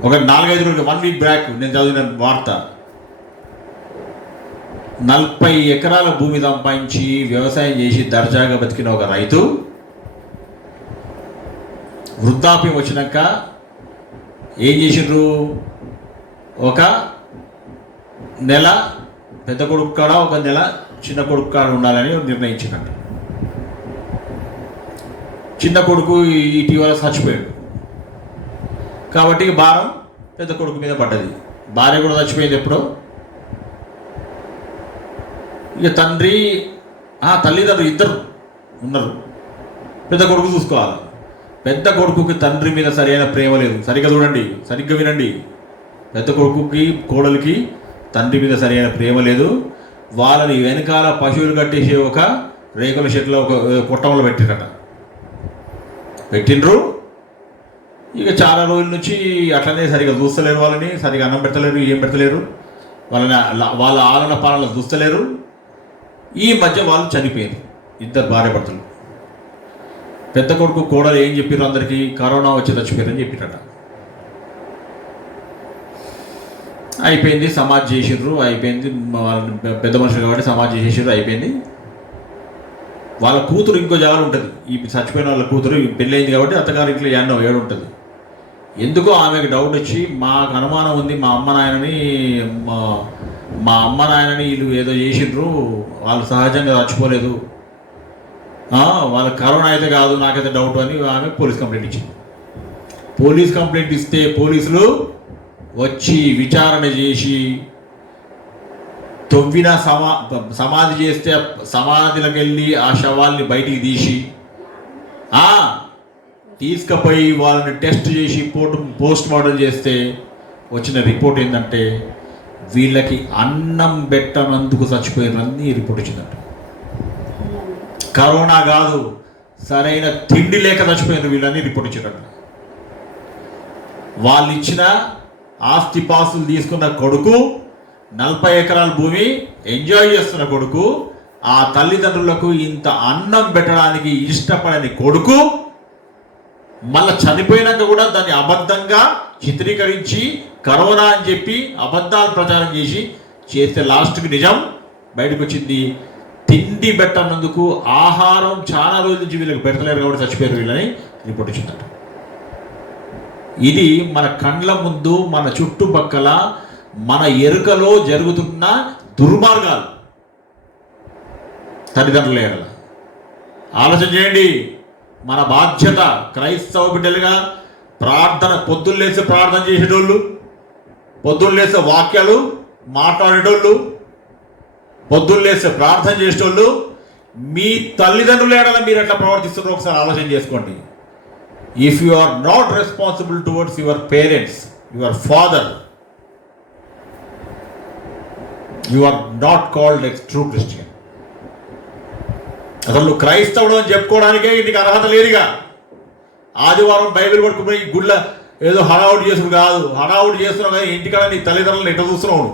ఒక 4-5 రోజులు, 1 వీక్ బ్యాక్ నేను చదివిన వార్త. 40 ఎకరాల భూమి సంపాదించి వ్యవసాయం చేసి దర్జాగా బతికిన ఒక రైతు వృద్ధాప్యం వచ్చినాక ఏం చేసిండ్రు, ఒక నెల పెద్ద కొడుకు కాడ, ఒక నెల చిన్న కొడుకు కాడ ఉండాలని నిర్ణయించినట్టు. చిన్న కొడుకు ఇటీవల చచ్చిపోయాడు కాబట్టి భారం పెద్ద కొడుకు మీద పడ్డది. భార్య కూడా చచ్చిపోయింది ఎప్పుడో. ఇక తల్లిదండ్రులు ఇద్దరు ఉన్నారు. పెద్ద కొడుకు చూసుకోవాలి. పెద్ద కొడుకుకి తండ్రి మీద సరైన ప్రేమ లేదు. సరిగ్గా చూడండి, సరిగ్గా వినండి. పెద్ద కొడుకుకి, కోడలికి తండ్రి మీద సరైన ప్రేమ లేదు. వాళ్ళని వెనకాల పశువులు కట్టేసి ఒక రేకుల షెడ్లో ఒక కొట్టంలో పెట్టిండ్రు. ఇక చాలా రోజుల నుంచి అట్లనే సరిగా చూస్తలేరు, వాళ్ళని సరిగా అన్నం పెడతలేరు, ఏం పెడతలేరు, వాళ్ళ ఆలన పాలన చూస్తలేరు. ఈ మధ్య వాళ్ళు చనిపోయారు, ఇద్దరు భార్య భర్తలు. పెద్ద కొడుకు కోడలు ఏం చెప్పారు అందరికీ, కరోనా వచ్చి చచ్చిపోయారని చెప్పిరట. అయిపోయింది, సమాధి చేసిర్రు, అయిపోయింది. వాళ్ళని పెద్ద మనుషులు కాబట్టి సమాధి చేసేసారు, అయిపోయింది. వాళ్ళ కూతురు ఇంకో జాగాలు ఉంటుంది. ఈ చచ్చిపోయిన వాళ్ళ కూతురు పెళ్ళయింది కాబట్టి అత్తగారి ఇంట్లో ఏడు ఉంటుంది. ఎందుకో ఆమెకు డౌట్ వచ్చి, మాకు అనుమానం ఉంది, మా అమ్మ నాయనని వీళ్ళు ఏదో చేసిండ్రు, వాళ్ళు సహజంగా చచ్చిపోలేదు, వాళ్ళకి కరోనా అయితే కాదు, నాకైతే డౌట్ అని ఆమె పోలీస్ కంప్లైంట్ ఇచ్చింది. పోలీస్ కంప్లైంట్ ఇస్తే పోలీసులు వచ్చి విచారణ చేసి, తవ్విన సమాధి చేస్తే సమాధిలోకి వెళ్ళి ఆ శవాల్ని బయటికి తీసి తీసుకుపోయి వాళ్ళని టెస్ట్ చేసి పోస్ట్ మార్టం చేస్తే వచ్చిన రిపోర్ట్ ఏంటంటే, వీళ్ళకి అన్నం పెట్టనందుకు చచ్చిపోయినని రిపోర్ట్ వచ్చిందంట. కరోనా కాదు, సరైన తిండి లేక చచ్చిపోయిన వీళ్ళని రిపోర్ట్ ఇచ్చారంట. వాళ్ళు ఇచ్చిన ఆస్తిపాస్తులు తీసుకున్న కొడుకు, 40 ఎకరాల భూమి ఎంజాయ్ చేస్తున్న కొడుకు, ఆ తల్లిదండ్రులకు ఇంత అన్నం పెట్టడానికి ఇష్టపడని కొడుకు మళ్ళీ చనిపోయినాక కూడా దాన్ని అబద్ధంగా చిత్రీకరించి కరోనా అని చెప్పి అబద్ధాలు ప్రచారం చేస్తే లాస్ట్కి నిజం బయటకు వచ్చింది. తిండి పెట్టనందుకు ఆహారం చాలా రోజుల నుంచి వీళ్ళకి పెడతలేరు కాబట్టి చచ్చిపోయారు వీళ్ళని రిపోర్ట్ వచ్చిందట. ఇది మన కండ్ల ముందు, మన చుట్టుపక్కల, మన ఎరుకలో జరుగుతున్న దుర్మార్గాలు. తల్లిదండ్రుల ఎడల ఆలోచన చేయండి. మన బాధ్యత క్రైస్తవ బిడ్డలుగా ప్రార్థన, పొద్దున్నేసి ప్రార్థన చేసేటోళ్ళు, పొద్దున్నేసి వాక్యాలు మాట్లాడేటోళ్ళు, పొద్దున్నేసి ప్రార్థన చేసేటోళ్ళు, మీ తల్లిదండ్రుల ఎడల మీరు ఎట్లా ప్రవర్తిస్తున్నారో ఒకసారి ఆలోచన చేసుకోండి. If you are not responsible towards your parents, your father, you are not called a true Christian. అసలు నువ్వు క్రైస్తవుడు అని చెప్పుకోవడానికే నీకు అర్హత లేదుగా. ఆదివారం బైబిల్ పట్టుకుపోయి గుళ్ళ ఏదో హడావుడి చేసుడు కాదు. హడావుడి చేస్తున్నావు కానీ ఇంటికాడ నీ తల్లిదండ్రులను ఎట్లా చూస్తున్నావు?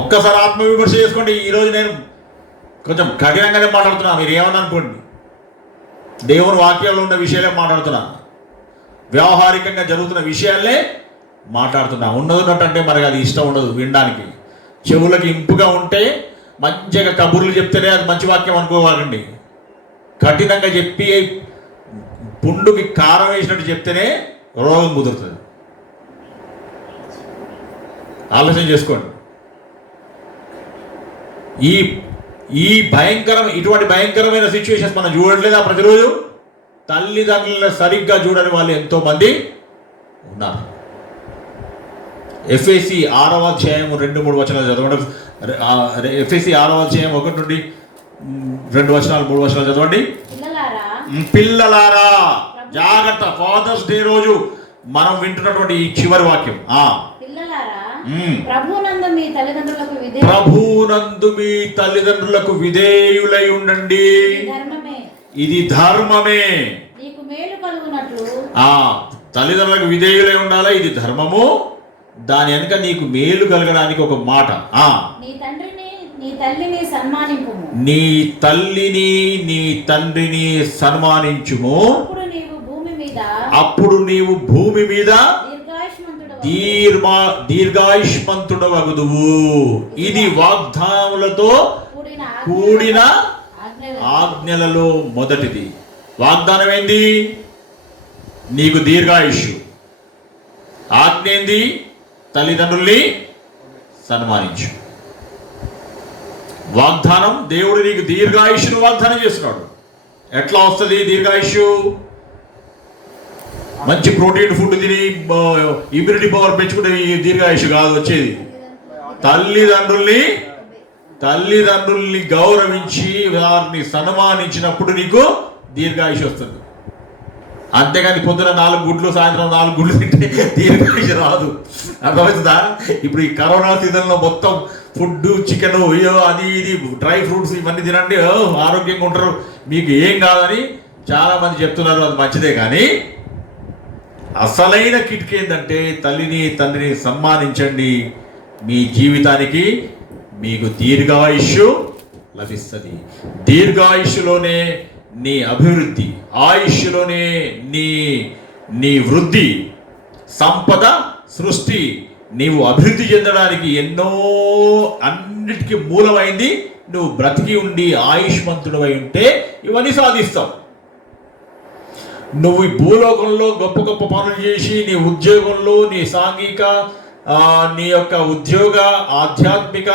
ఒక్కసారి ఆత్మవిమర్శ చేసుకోండి. ఈరోజు నేను కొంచెం కఠినంగానే మాట్లాడుతున్నా, మీరు ఏమని అనుకోండి. దేవుని వాక్యాల్లో ఉన్న విషయాలే మాట్లాడుతున్నా, వ్యవహారికంగా జరుగుతున్న విషయాలే మాట్లాడుతున్నా. ఉన్నదంటే మరి అది ఇష్టం ఉండదు వినడానికి. చెవులకి ఇంపుగా ఉంటే మంచిగా కబుర్లు చెప్తేనే అది మంచి వాక్యం అనుకోవాలండి. కఠినంగా చెప్పి పుండుకి కారం వేసినట్టు చెప్తేనే రోగం కుదురుతుంది. ఆలోచన చేసుకోండి. ఇటువంటి భయంకరమైన సిచ్యువేషన్స్ మనం చూడట్లేదా ప్రతిరోజు? తల్లిదండ్రులను సరిగ్గా చూడని వాళ్ళు ఎంతో మంది ఉన్నారు. ఎఫ్ఎసి 6వ అధ్యాయం 2-3 వచనాలు చదవండి. ఎఫ్ఎసి 6వ అధ్యాయం 1 నుండి 2 వచనాలు 3 వచనాలు చదవండి. పిల్లలారా జాగ్రత్త. ఫాదర్స్ డే రోజు మనం వింటున్నటువంటి ఈ చివరి వాక్యం, ప్రభువునందు మీ తల్లిదండ్రులకు విధేయులై ఉండండి, ఇది ధర్మమే. తల్లిదండ్రులకు విధేయులై ఉండాలి, ఇది ధర్మము. దాని వెనుక నీకు మేలు కలగడానికి ఒక మాట, నీ తల్లిని నీ తండ్రిని సన్మానించుము, అప్పుడు నీవు భూమి మీద దీర్ఘాయుష్మంతుడవగుదువు. ఇది వాగ్దానములతో కూడిన ఆజ్ఞలలో మొదటిది. వాగ్దానం ఏంది? నీకు దీర్ఘాయుష్యు. ఆజ్ఞ ఏంది? తల్లిదండ్రుల్ని సన్మానించు. వాగ్దానం, దేవుడు నీకు దీర్ఘాయుష్యును వాగ్దానం చేస్తున్నాడు. ఎట్లా వస్తుంది దీర్ఘాయుష్యు? మంచి ప్రోటీన్ ఫుడ్ తిని ఇమ్యూనిటీ పవర్ పెంచుకుంటే ఈ దీర్ఘాయుష్ కాదు వచ్చేది. తల్లిదండ్రుల్ని గౌరవించి వారిని సన్మానించినప్పుడు నీకు దీర్ఘాయుష్ వస్తుంది. అంతేగాని పొద్దున 4 గుడ్లు సాయంత్రం 4 గుడ్లు తింటే దీర్ఘాయుష్ రాదు. అర్థమవుతుందా? ఇప్పుడు ఈ కరోనా సీజన్లో మొత్తం ఫుడ్, చికెన్, అది ఇది డ్రై ఫ్రూట్స్ ఇవన్నీ తినండి, ఆరోగ్యంగా ఉంటారు, మీకు ఏం కాదని చాలా మంది చెప్తున్నారు. అది మంచిదే, కానీ అసలైన కిటికీ ఏంటంటే తల్లిని తండ్రిని సన్మానించండి. మీ జీవితానికి మీకు దీర్ఘాయుష్యు లభిస్తుంది. దీర్ఘాయుష్యులోనే నీ అభివృద్ధి, ఆయుష్లోనే నీ వృద్ధి, సంపద, సృష్టి. నీవు అభివృద్ధి చెందడానికి అన్నిటికీ మూలమైంది నువ్వు బ్రతికి ఉండి ఆయుష్మంతుడవై ఉంటే ఇవన్నీ సాధిస్తావు. నువ్వు ఈ భూలోకంలో గొప్ప గొప్ప పనులు చేసి నీ ఉద్యోగంలో, నీ సాంఘిక, నీ యొక్క ఉద్యోగ, ఆధ్యాత్మిక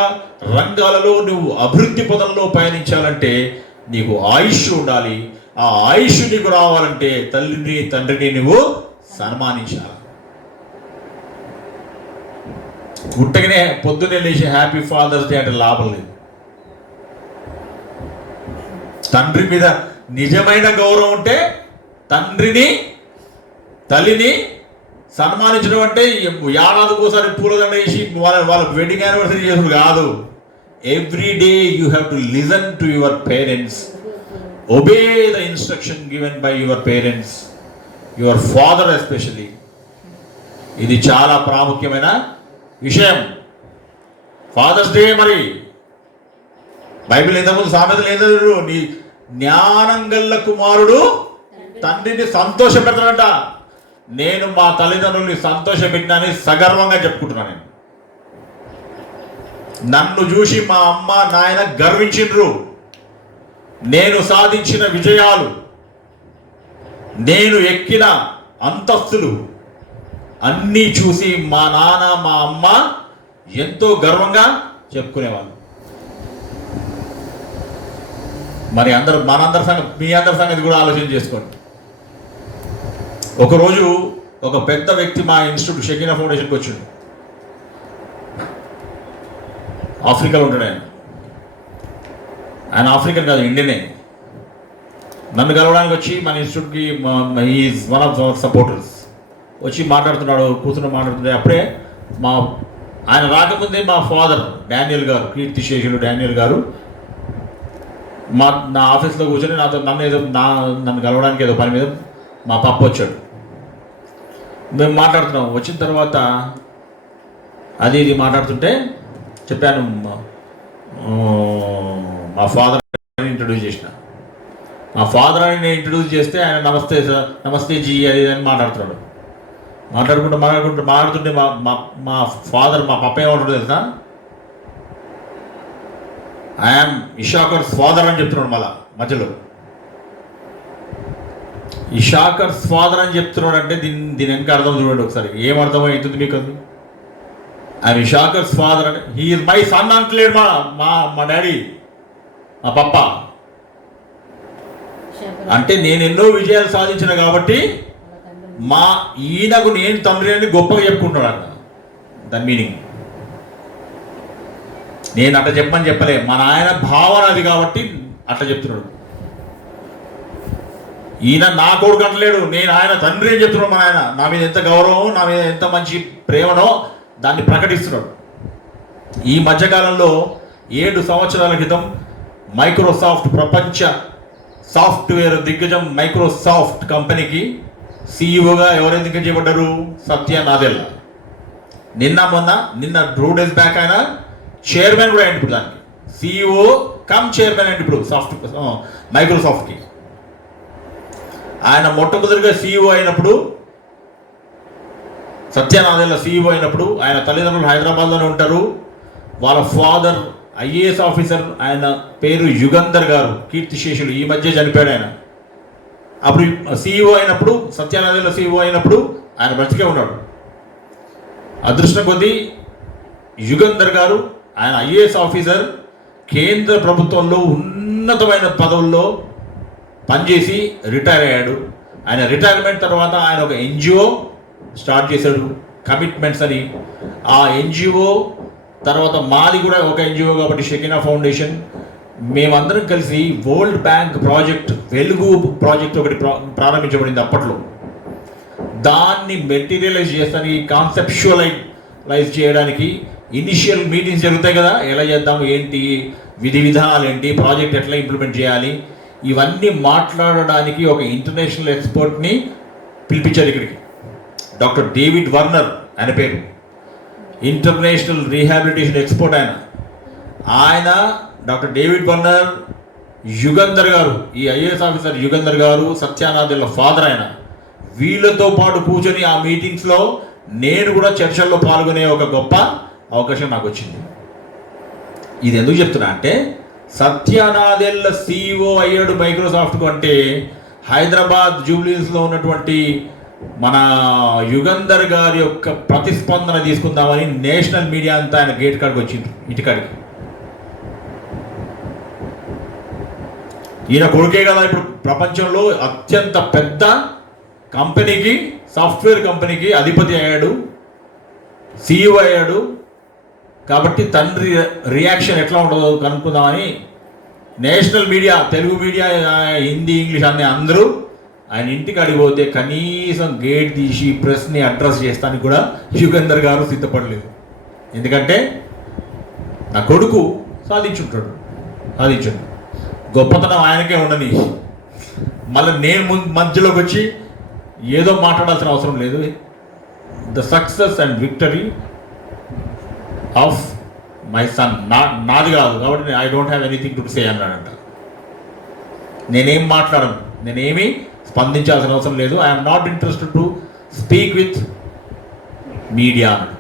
రంగాలలో నువ్వు అభివృద్ధి పదంలో పయనించాలంటే నీకు ఆయుష్ ఉండాలి. ఆ ఆయుష్ నీకు రావాలంటే తల్లిని తండ్రిని నువ్వు సన్మానించాలి. గుట్టగానే పొద్దున్నే లేచి హ్యాపీ ఫాదర్స్ డే అంటే లాభం లేదు. తండ్రి మీద నిజమైన గౌరవం ఉంటే తల్లిని సన్మానించడం అంటే ఏడాదికోసారి పూలదండ వేసి వాళ్ళ వెడ్డింగ్ యానివర్సరీ చేసుడు కాదు. Every day you have to listen to your parents, obey the instruction given by your parents, your father especially. ఇది చాలా ప్రాముఖ్యమైన విషయం. ఫాదర్స్ డే మరి బైబిల్ ఇంతకుముందు సామెతలు ఏంటో, నీ జ్ఞానం గల్ల కుమారుడు తండ్రిని సంతోష పెడతాడంట. నేను మా తల్లిదండ్రుల్ని సంతోష పెట్టినని సగర్వంగా చెప్పుకుంటున్నాను. నేను నన్ను చూసి మా అమ్మ నాయన గర్వించిండ్రు. నేను సాధించిన విజయాలు, నేను ఎక్కిన అంతస్తులు అన్నీ చూసి మా నాన్న మా అమ్మ ఎంతో గర్వంగా చెప్పుకునేవాళ్ళు. మరి మనందరి సంగతి, మీ అందరి సంగతి కూడా ఆలోచన చేసుకోండి. ఒకరోజు ఒక పెద్ద వ్యక్తి మా ఇన్స్టిట్యూట్ షకీనా ఫౌండేషన్కి వచ్చిండు. ఆఫ్రికాలో ఉంటాడు ఆయన ఆఫ్రికన్ కాదు, ఇండియనే. నన్ను కలవడానికి వచ్చి మన ఇన్స్టిట్యూట్కి is one of our supporters వచ్చి మాట్లాడుతుండే అప్పుడే ఆయన రాకముందే మా ఫాదర్ డానియల్ గారు, కీర్తిశేషులు డానియల్ గారు నా ఆఫీస్లో కూర్చొని నన్ను కలవడానికి ఏదో పని మీద మా పప్పు వచ్చాడు. మేము మాట్లాడుతున్నాం. వచ్చిన తర్వాత అది ఇది మాట్లాడుతుంటే చెప్పాను, మా ఫాదర్ ఇంట్రడ్యూస్ చేసిన. మా ఫాదర్ అని నేను ఇంట్రడ్యూస్ చేస్తే ఆయన నమస్తే సార్, నమస్తే జీ అది అని మాట్లాడుతున్నాడు. మాట్లాడుతుంటే మా ఫాదర్, మా పప్ప ఏమంటాడు తెలుసా, ఐఎమ్ ఇషాకర్స్ ఫాదర్ అని చెప్తున్నాడు. మధ్యలో ఇషాకర్స్ ఫాదర్ అని చెప్తున్నాడు అంటే దీని వెనక అర్థం చూడండి ఒకసారి, ఏం అర్థమవుతుంది మీకు? అది ఐఎమ్ ఇషాకర్స్ ఫాదర్ అంటే హీ ఈజ్ మై సన్ అంటలేడు మా డాడీ, మా పప్ప. అంటే నేను ఎన్నో విజయాలు సాధించిన కాబట్టి ఈయనకు నేను తండ్రి అని గొప్పగా చెప్పుకుంటున్నాడు అంట. దాని మీనింగ్ నేను అట్లా చెప్పని చెప్పలే, మా నాయన భావన అది కాబట్టి అట్లా చెప్తున్నాడు. ఈయన నా కొడుకు అంటలేడు, నేను ఆయన తండ్రి అని చెప్తున్నాడు. మా నాయన నా మీద ఎంత గౌరవం, నా మీద ఎంత మంచి ప్రేమనో దాన్ని ప్రకటిస్తున్నాడు. ఈ మధ్యకాలంలో 7 సంవత్సరాల క్రితం మైక్రోసాఫ్ట్, ప్రపంచ సాఫ్ట్వేర్ దిగ్గజం మైక్రోసాఫ్ట్ కంపెనీకి సీఈఓగా ఎవరు ఎందుకు చేయబడ్డారు? సత్య నాదెల్ల. నిన్న 2 days బ్యాక్ ఆయన చైర్మన్ కూడా అయింది. ఇప్పుడు దానికి సీఈఓ కమ్ చైర్మన్ అయింది ఇప్పుడు మైక్రోసాఫ్ట్కి. ఆయన మొట్టమొదటిగా సీఈఓ అయినప్పుడు, సత్యనాదెల్ల సీఈఓ అయినప్పుడు ఆయన తల్లిదండ్రులు హైదరాబాద్లోనే ఉంటారు. వాళ్ళ ఫాదర్ ఐఏఎస్ ఆఫీసర్, ఆయన పేరు యుగంధర్ గారు, కీర్తిశేషులు, ఈ మధ్య చనిపోయాడు ఆయన. అప్పుడు సీఈఓ అయినప్పుడు, సత్యనాదెల్ల సీఈఓ అయినప్పుడు ఆయన బ్రతికే ఉన్నాడు. అదృష్టం కొద్దీ యుగంధర్ గారు, ఆయన ఐఏఎస్ ఆఫీసర్, కేంద్ర ప్రభుత్వంలో ఉన్నతమైన పదవుల్లో పనిచేసి రిటైర్ అయ్యాడు. ఆయన రిటైర్మెంట్ తర్వాత ఆయన ఒక ఎన్జిఓ స్టార్ట్ చేశాడు, కమిట్మెంట్స్ అని. ఆ ఎన్జిఓ తర్వాత మాది కూడా ఒక ఎన్జిఓ కాబట్టి షకీనా ఫౌండేషన్, మేమందరం కలిసి వరల్డ్ బ్యాంక్ ప్రాజెక్ట్, వెలుగు ప్రాజెక్ట్ ఒకటి ప్రారంభించబడింది అప్పట్లో. దాన్ని మెటీరియలైజ్ చేస్తానికి, కాన్సెప్చువలైజ్ చేయడానికి ఇనిషియల్ మీటింగ్స్ జరుగుతాయి కదా, ఎలా చేద్దాం, ఏంటి విధి విధానాలు ఏంటి, ప్రాజెక్ట్ ఎట్లా ఇంప్లిమెంట్ చేయాలి, ఇవన్నీ మాట్లాడడానికి ఒక ఇంటర్నేషనల్ ఎక్స్పర్ట్ని పిలిపించారు ఇక్కడికి. డాక్టర్ డేవిడ్ వర్నర్ ఆయన పేరు, ఇంటర్నేషనల్ రీహాబిలిటేషన్ ఎక్స్పర్ట్ ఆయన. డాక్టర్ డేవిడ్ వర్నర్, యుగంధర్ గారు, ఈ ఐఏఎస్ ఆఫీసర్ యుగంధర్ గారు, సత్యనాదెల్ల ఫాదర్ ఆయన, వీళ్ళతో పాటు కూర్చొని ఆ మీటింగ్స్లో నేను కూడా చర్చల్లో పాల్గొనే ఒక గొప్ప అవకాశం నాకు వచ్చింది. ఇది ఎందుకు చెప్తున్నా అంటే, సత్యనాదెల్ల సీఈఓ అయ్యాడు మైక్రోసాఫ్ట్కు అంటే హైదరాబాద్ జూబ్లీహిల్స్లో ఉన్నటువంటి మన యుగంధర్ గారి యొక్క ప్రతిస్పందన తీసుకుందామని నేషనల్ మీడియా అంతా ఆయన గేట్ కాడికి వచ్చింది, ఇంటికాడికి. ఈయన కొడుకే కదా ఇప్పుడు ప్రపంచంలో అత్యంత పెద్ద కంపెనీకి, సాఫ్ట్వేర్ కంపెనీకి అధిపతి అయ్యాడు, సీఈఓ అయ్యాడు. కాబట్టి తండ్రి రియాక్షన్ ఎట్లా ఉంటుందో కనుక్కుందామని national media, Telugu media, Hindi, English అన్నీ అందరూ ఆయన ఇంటికి అడిగిపోతే కనీసం గేట్ తీసి ప్రెస్ని అడ్రస్ చేస్తానికి కూడా యుగంధర్ గారు సిద్ధపడలేదు. ఎందుకంటే నా కొడుకు సాధించాడు. గొప్పతనం ఆయనకే ఉండని, మళ్ళీ నేను మధ్యలోకి వచ్చి ఏదో మాట్లాడాల్సిన అవసరం లేదు. The success and victory of my son, నాది కాదు కాబట్టి I don't have anything to say అన్నాడంట. నేనేం మాట్లాడను, నేనేమి స్పందించాల్సిన అవసరం లేదు. I'm not interested to speak with media అన్నాడు.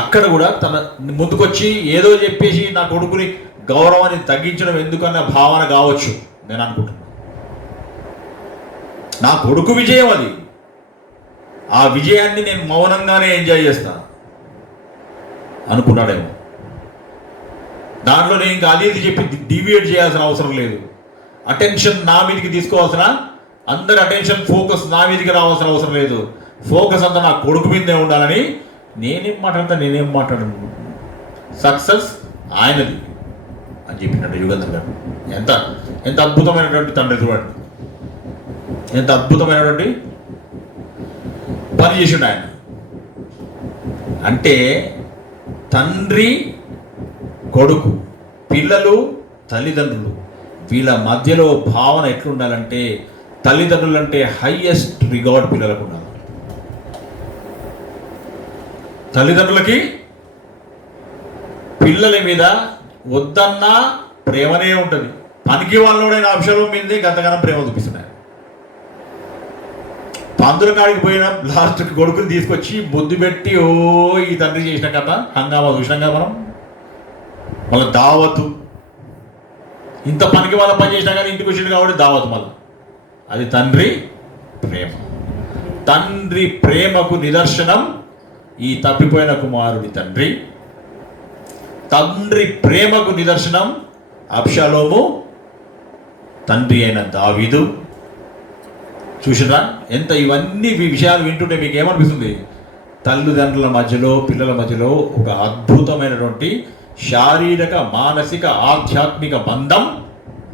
అక్కడ కూడా తన ముందుకొచ్చి ఏదో చెప్పేసి నా కొడుకుని గౌరవాన్ని తగ్గించడం ఎందుకన్న భావన కావచ్చు నేను అనుకుంటున్నాను. నా కొడుకు విజయం అది, ఆ విజయాన్ని నేను మౌనంగానే ఎంజాయ్ చేస్తాను అనుకున్నాడేమో. దాంట్లో నేను ఇంకా అది ఇది చెప్పి డివియేట్ చేయాల్సిన అవసరం లేదు. అటెన్షన్ నా మీదకి తీసుకోవాల్సిన, అందరి అటెన్షన్ ఫోకస్ నా మీదకి రావాల్సిన అవసరం లేదు. ఫోకస్ అంతా నా కొడుకు మీదే ఉండాలని నేనేం మాట్లాడను, సక్సెస్ ఆయనది అని చెప్పినట్టు యుగంధర్ గారు. ఎంత ఎంత అద్భుతమైనటువంటి తండ్రి చూడండి, ఎంత అద్భుతమైనటువంటి పని చేసిండు ఆయన. అంటే తండ్రి కొడుకు, పిల్లలు తల్లిదండ్రులు, వీళ్ళ మధ్యలో భావన ఎట్లుండాలంటే తల్లిదండ్రులు అంటే హైయెస్ట్ రిగార్డ్ పిల్లలకు ఉండాలి. తల్లిదండ్రులకి పిల్లల మీద వద్దన్నా ప్రేమనే ఉంటుంది. పనికి వాళ్ళోడైన అబ్షాలోము మీదే గంతగానం ప్రేమ చూపిస్తున్నాయి. పందుల కాడికి పోయిన లాస్ట్కి కొడుకుని తీసుకొచ్చి ముద్దు పెట్టి ఓ ఈ తండ్రి చేసిన కథ హంగామా చూసినాగా మనం. మళ్ళీ దావతు, ఇంత పనికి వాళ్ళ పని చేసినా కానీ ఇంటికి వచ్చింది కాబట్టి దావతు మళ్ళీ. అది తండ్రి ప్రేమ. తండ్రి ప్రేమకు నిదర్శనం ఈ తప్పిపోయిన కుమారుడి తండ్రి. తండ్రి ప్రేమకు నిదర్శనం అబ్షాలోము తండ్రి అయిన దావీదు. చూసినా ఎంత ఇవన్నీ విషయాలు వింటుంటే మీకు ఏమనిపిస్తుంది? తల్లిదండ్రుల మధ్యలో పిల్లల మధ్యలో ఒక అద్భుతమైనటువంటి శారీరక, మానసిక, ఆధ్యాత్మిక బంధం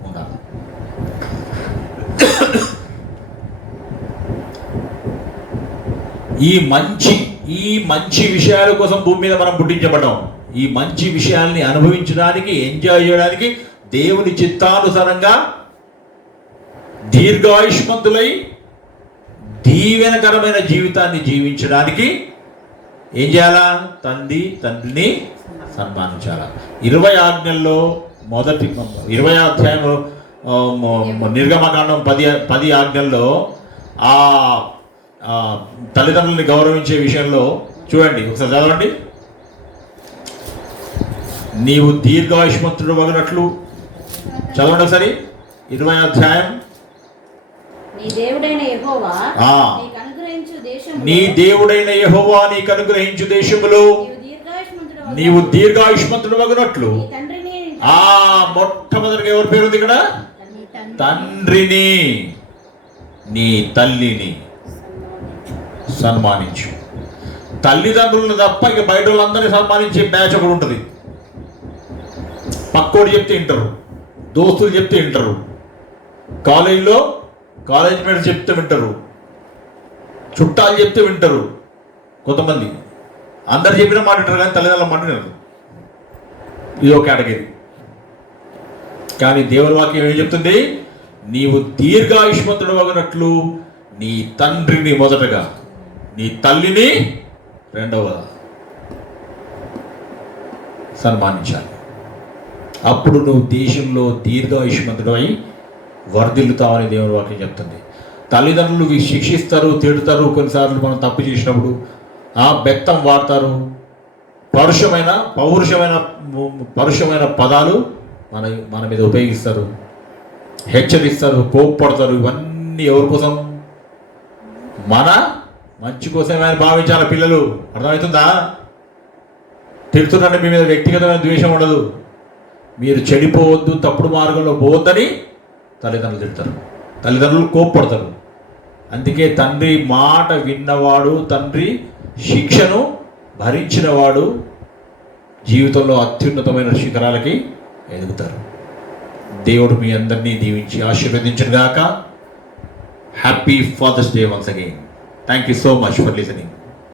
ఉండాలి. ఈ మంచి విషయాల కోసం భూమి మీద మనం పుట్టించబడ్డాం. ఈ మంచి విషయాల్ని అనుభవించడానికి, ఎంజాయ్ చేయడానికి, దేవుని చిత్తానుసారంగా దీర్ఘాయుష్మంతులై దీవెనకరమైన జీవితాన్ని జీవించడానికి ఏం చేయాలా? తండ్రిని సన్మానించాలా. 20 ఆజ్ఞల్లో మొదటి 20 అధ్యాయంలో నిర్గమకాండం 10 ఆజ్ఞల్లో ఆ తల్లిదండ్రులని గౌరవించే విషయంలో చూడండి, ఒకసారి చదవండి. నీవు దీర్ఘాయుష్మంతుడు వగినట్లు, చదవండి ఒకసారి 20 అధ్యాయం. నీ దేవుడైన యెహోవా నీకు అనుగ్రహించు దేశములో నీవు దీర్ఘాయుష్మంతుడు వగినట్లు. మొట్టమొదటిగా ఎవరి పేరు ఉంది ఇక్కడ? తండ్రిని, నీ తల్లిని సన్మానించు. తల్లిదండ్రులను తప్ప ఇక బయట వాళ్ళందరినీ సన్మానించే బ్యాచ్ ఒకటి ఉంటుంది. పక్కోడు చెప్తే వింటారు, దోస్తులు చెప్తే వింటారు, కాలేజీలో కాలేజ్ మేట్స్ చెప్తే వింటారు, చుట్టాలు చెప్తే వింటారు. కొంతమంది అందరు చెప్పిన మాట వింటారు కానీ తల్లిదండ్రుల మాట వినరు. ఇది ఒక కేటగిరీ. కానీ దేవుని వాక్యం ఏం చెప్తుంది? నీవు దీర్ఘాయుష్మంతుడు అగినట్లు నీ తండ్రిని మొదటగా, నీ తల్లిని రెండవగా సన్మానించాలి. అప్పుడు నువ్వు దేశంలో దీర్ఘాయుష్మంతుడు అయి వర్ధిల్లుతావని దేవుని వాక్యం చెప్తుంది. తల్లిదండ్రులు శిక్షిస్తారు, తిడతారు, కొన్నిసార్లు మనం తప్పు చేసినప్పుడు బెత్తం వాడతారు, పరుషమైన పదాలు మన మీద ఉపయోగిస్తారు, హెచ్చరిస్తారు, కోప్పడతారు. ఇవన్నీ ఎవరి కోసం? మన మంచి కోసమే అని భావించాలి పిల్లలు. అర్థమవుతుందా? తిడుతున్నారంటే మీ మీద వ్యక్తిగతమైన ద్వేషం ఉండదు. మీరు చెడిపోవద్దు, తప్పుడు మార్గంలో పోవద్దని తల్లిదండ్రులు తిడతారు, తల్లిదండ్రులు కోప్పడతారు. అందుకే తండ్రి మాట విన్నవాడు, తండ్రి శిక్షను భరించినవాడు జీవితంలో అత్యున్నతమైన శిఖరాలకి ఎదుగుతారు. దేవుడు మీ అందరినీ దీవించి ఆశీర్వదించును గాక. Happy father's day once again. Thank you so much for listening.